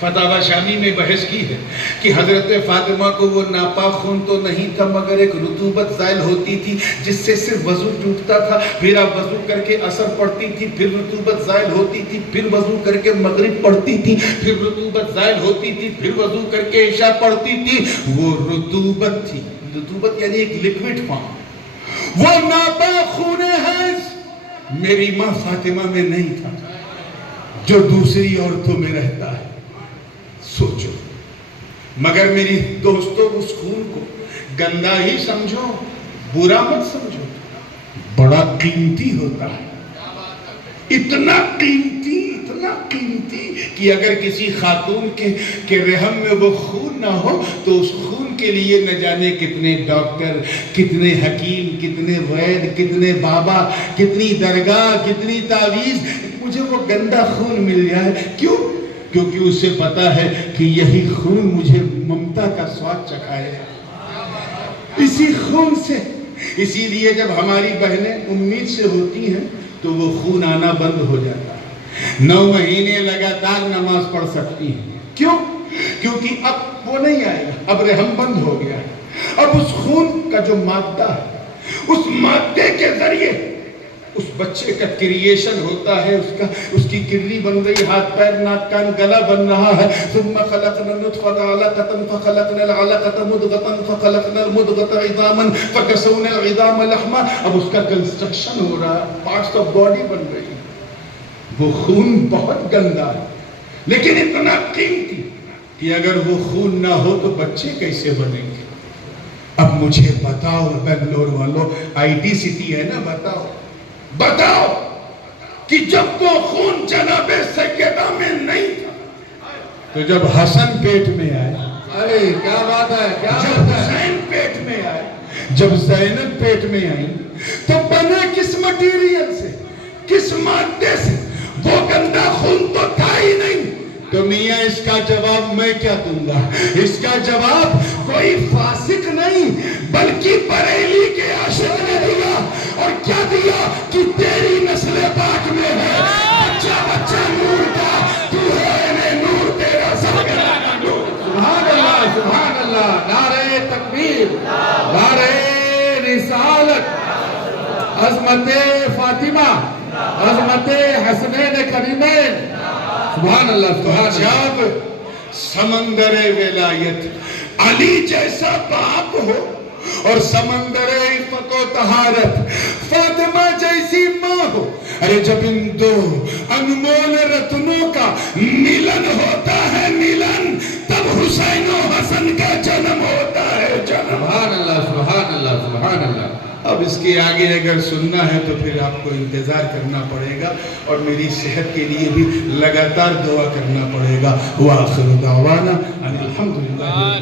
فتاوی شامی میں بحث کی ہے کہ حضرت فاطمہ کو وہ ناپاک خون تو نہیں تھا، مگر ایک رطوبت زائل ہوتی تھی جس سے صرف وضو ٹوٹتا تھا، پھر آپ وضو کر کے عصر پڑھتی تھی، پھر رطوبت زائل ہوتی تھی، پھر وضو کر کے مغرب پڑھتی تھی، پھر رطوبت زائل ہوتی تھی، پھر وضو کر کے عشاء پڑھتی تھی۔ وہ رطوبت تھی، رطوبت یعنی ایک لیکوڈ فارم، وہ ناپاک خون حیض میری ماں فاطمہ میں نہیں تھا جو دوسری عورتوں میں رہتا ہے۔ سوچو، مگر میری دوستو اس خون کو گندا ہی سمجھو، برا مت سمجھو، بڑا قیمتی ہوتا ہے، اتنا قیمتی کہ اگر کسی خاتون کے رحم میں وہ خون نہ ہو تو اس خون کے لیے نہ جانے کتنے ڈاکٹر، کتنے حکیم، کتنے وید، کتنے بابا، کتنی درگاہ، کتنی تعویذ، مجھے وہ گندا خون مل جائے۔ کیوں؟ کیونکہ اسے پتا ہے کہ یہی خون مجھے ممتا کا سواد چکھائے، اسی خون سے۔ اسی لیے جب ہماری بہنیں امید سے ہوتی ہیں تو وہ خون آنا بند ہو جاتا ہے، 9 مہینے لگاتار نماز پڑھ سکتی ہیں۔ کیوں؟ کیونکہ اب وہ نہیں آئے گا، اب رحم بند ہو گیا ہے، اب اس خون کا جو مادہ ہے، اس مادے کے ذریعے اس بچے کا کریشن ہوتا ہے، اس کی کرلی بن رہی، ہاتھ پیر ناک کان گلا بن رہا ہے۔ ثم خلقنا النطفة علقة فخلقنا العلقة مضغة فخلقنا المضغة عظاما فكسونا العظام لحما۔ اب اس کا کنسٹرکشن ہو رہا ہے، پارٹس آف باڈی بن رہی ہے۔ وہ خون بہت گندا ہے لیکن اتنا قیمتی کہ اگر وہ خون نہ ہو تو بچے کیسے بنیں گے؟ اب مجھے بتاؤ بنگلور والوں، آئی ٹی سٹی ہے نا، بتاؤ کہ جب وہ خون جناب سیدہ میں نہیں تھا تو جب حسن پیٹ میں آئے، ارے کیا بات ہے، کیا جب بات ہے! حسین پیٹ میں آئے، جب زینب پیٹ میں آئی تو بنے کس مٹیریل سے، کس مادے سے؟ وہ گندا خون تو تھا ہی نہیں۔ تو میاں اس کا جواب میں کیا دوں گا؟ اس کا جواب کوئی فاسق نہیں بلکہ بریلی کے عاشق نے دیا، اور کیا دیا کہ تیری نسل پاک میں ہے بچہ نور کا، تو ہے نور، تیرا سرگرانہ نور۔ سبحان اللہ، سبحان اللہ، نعرہ تکبیر، نعرہ رسالت، عظمت فاطمہ، عظمت حسنین کریمین، سبحان اللہ، سبحان اللہ۔ جب سمندر ولایت علی جیسا باپ ہو اور سمندر عفت و طہارت فاطمہ جیسی ماں ہو، ارے جب ان دو انمول رتنوں کا ملن ہوتا ہے، ملن، تب جب حسین و حسن کا جنم ہوتا ہے جنم. سبحان اللہ سبحان اللہ سبحان اللہ. اب اس کے آگے اگر سننا ہے تو پھر آپ کو انتظار کرنا پڑے گا اور میری صحت کے لیے بھی لگاتار دعا کرنا پڑے گا. وآخر دعوانا ان الحمدللہ.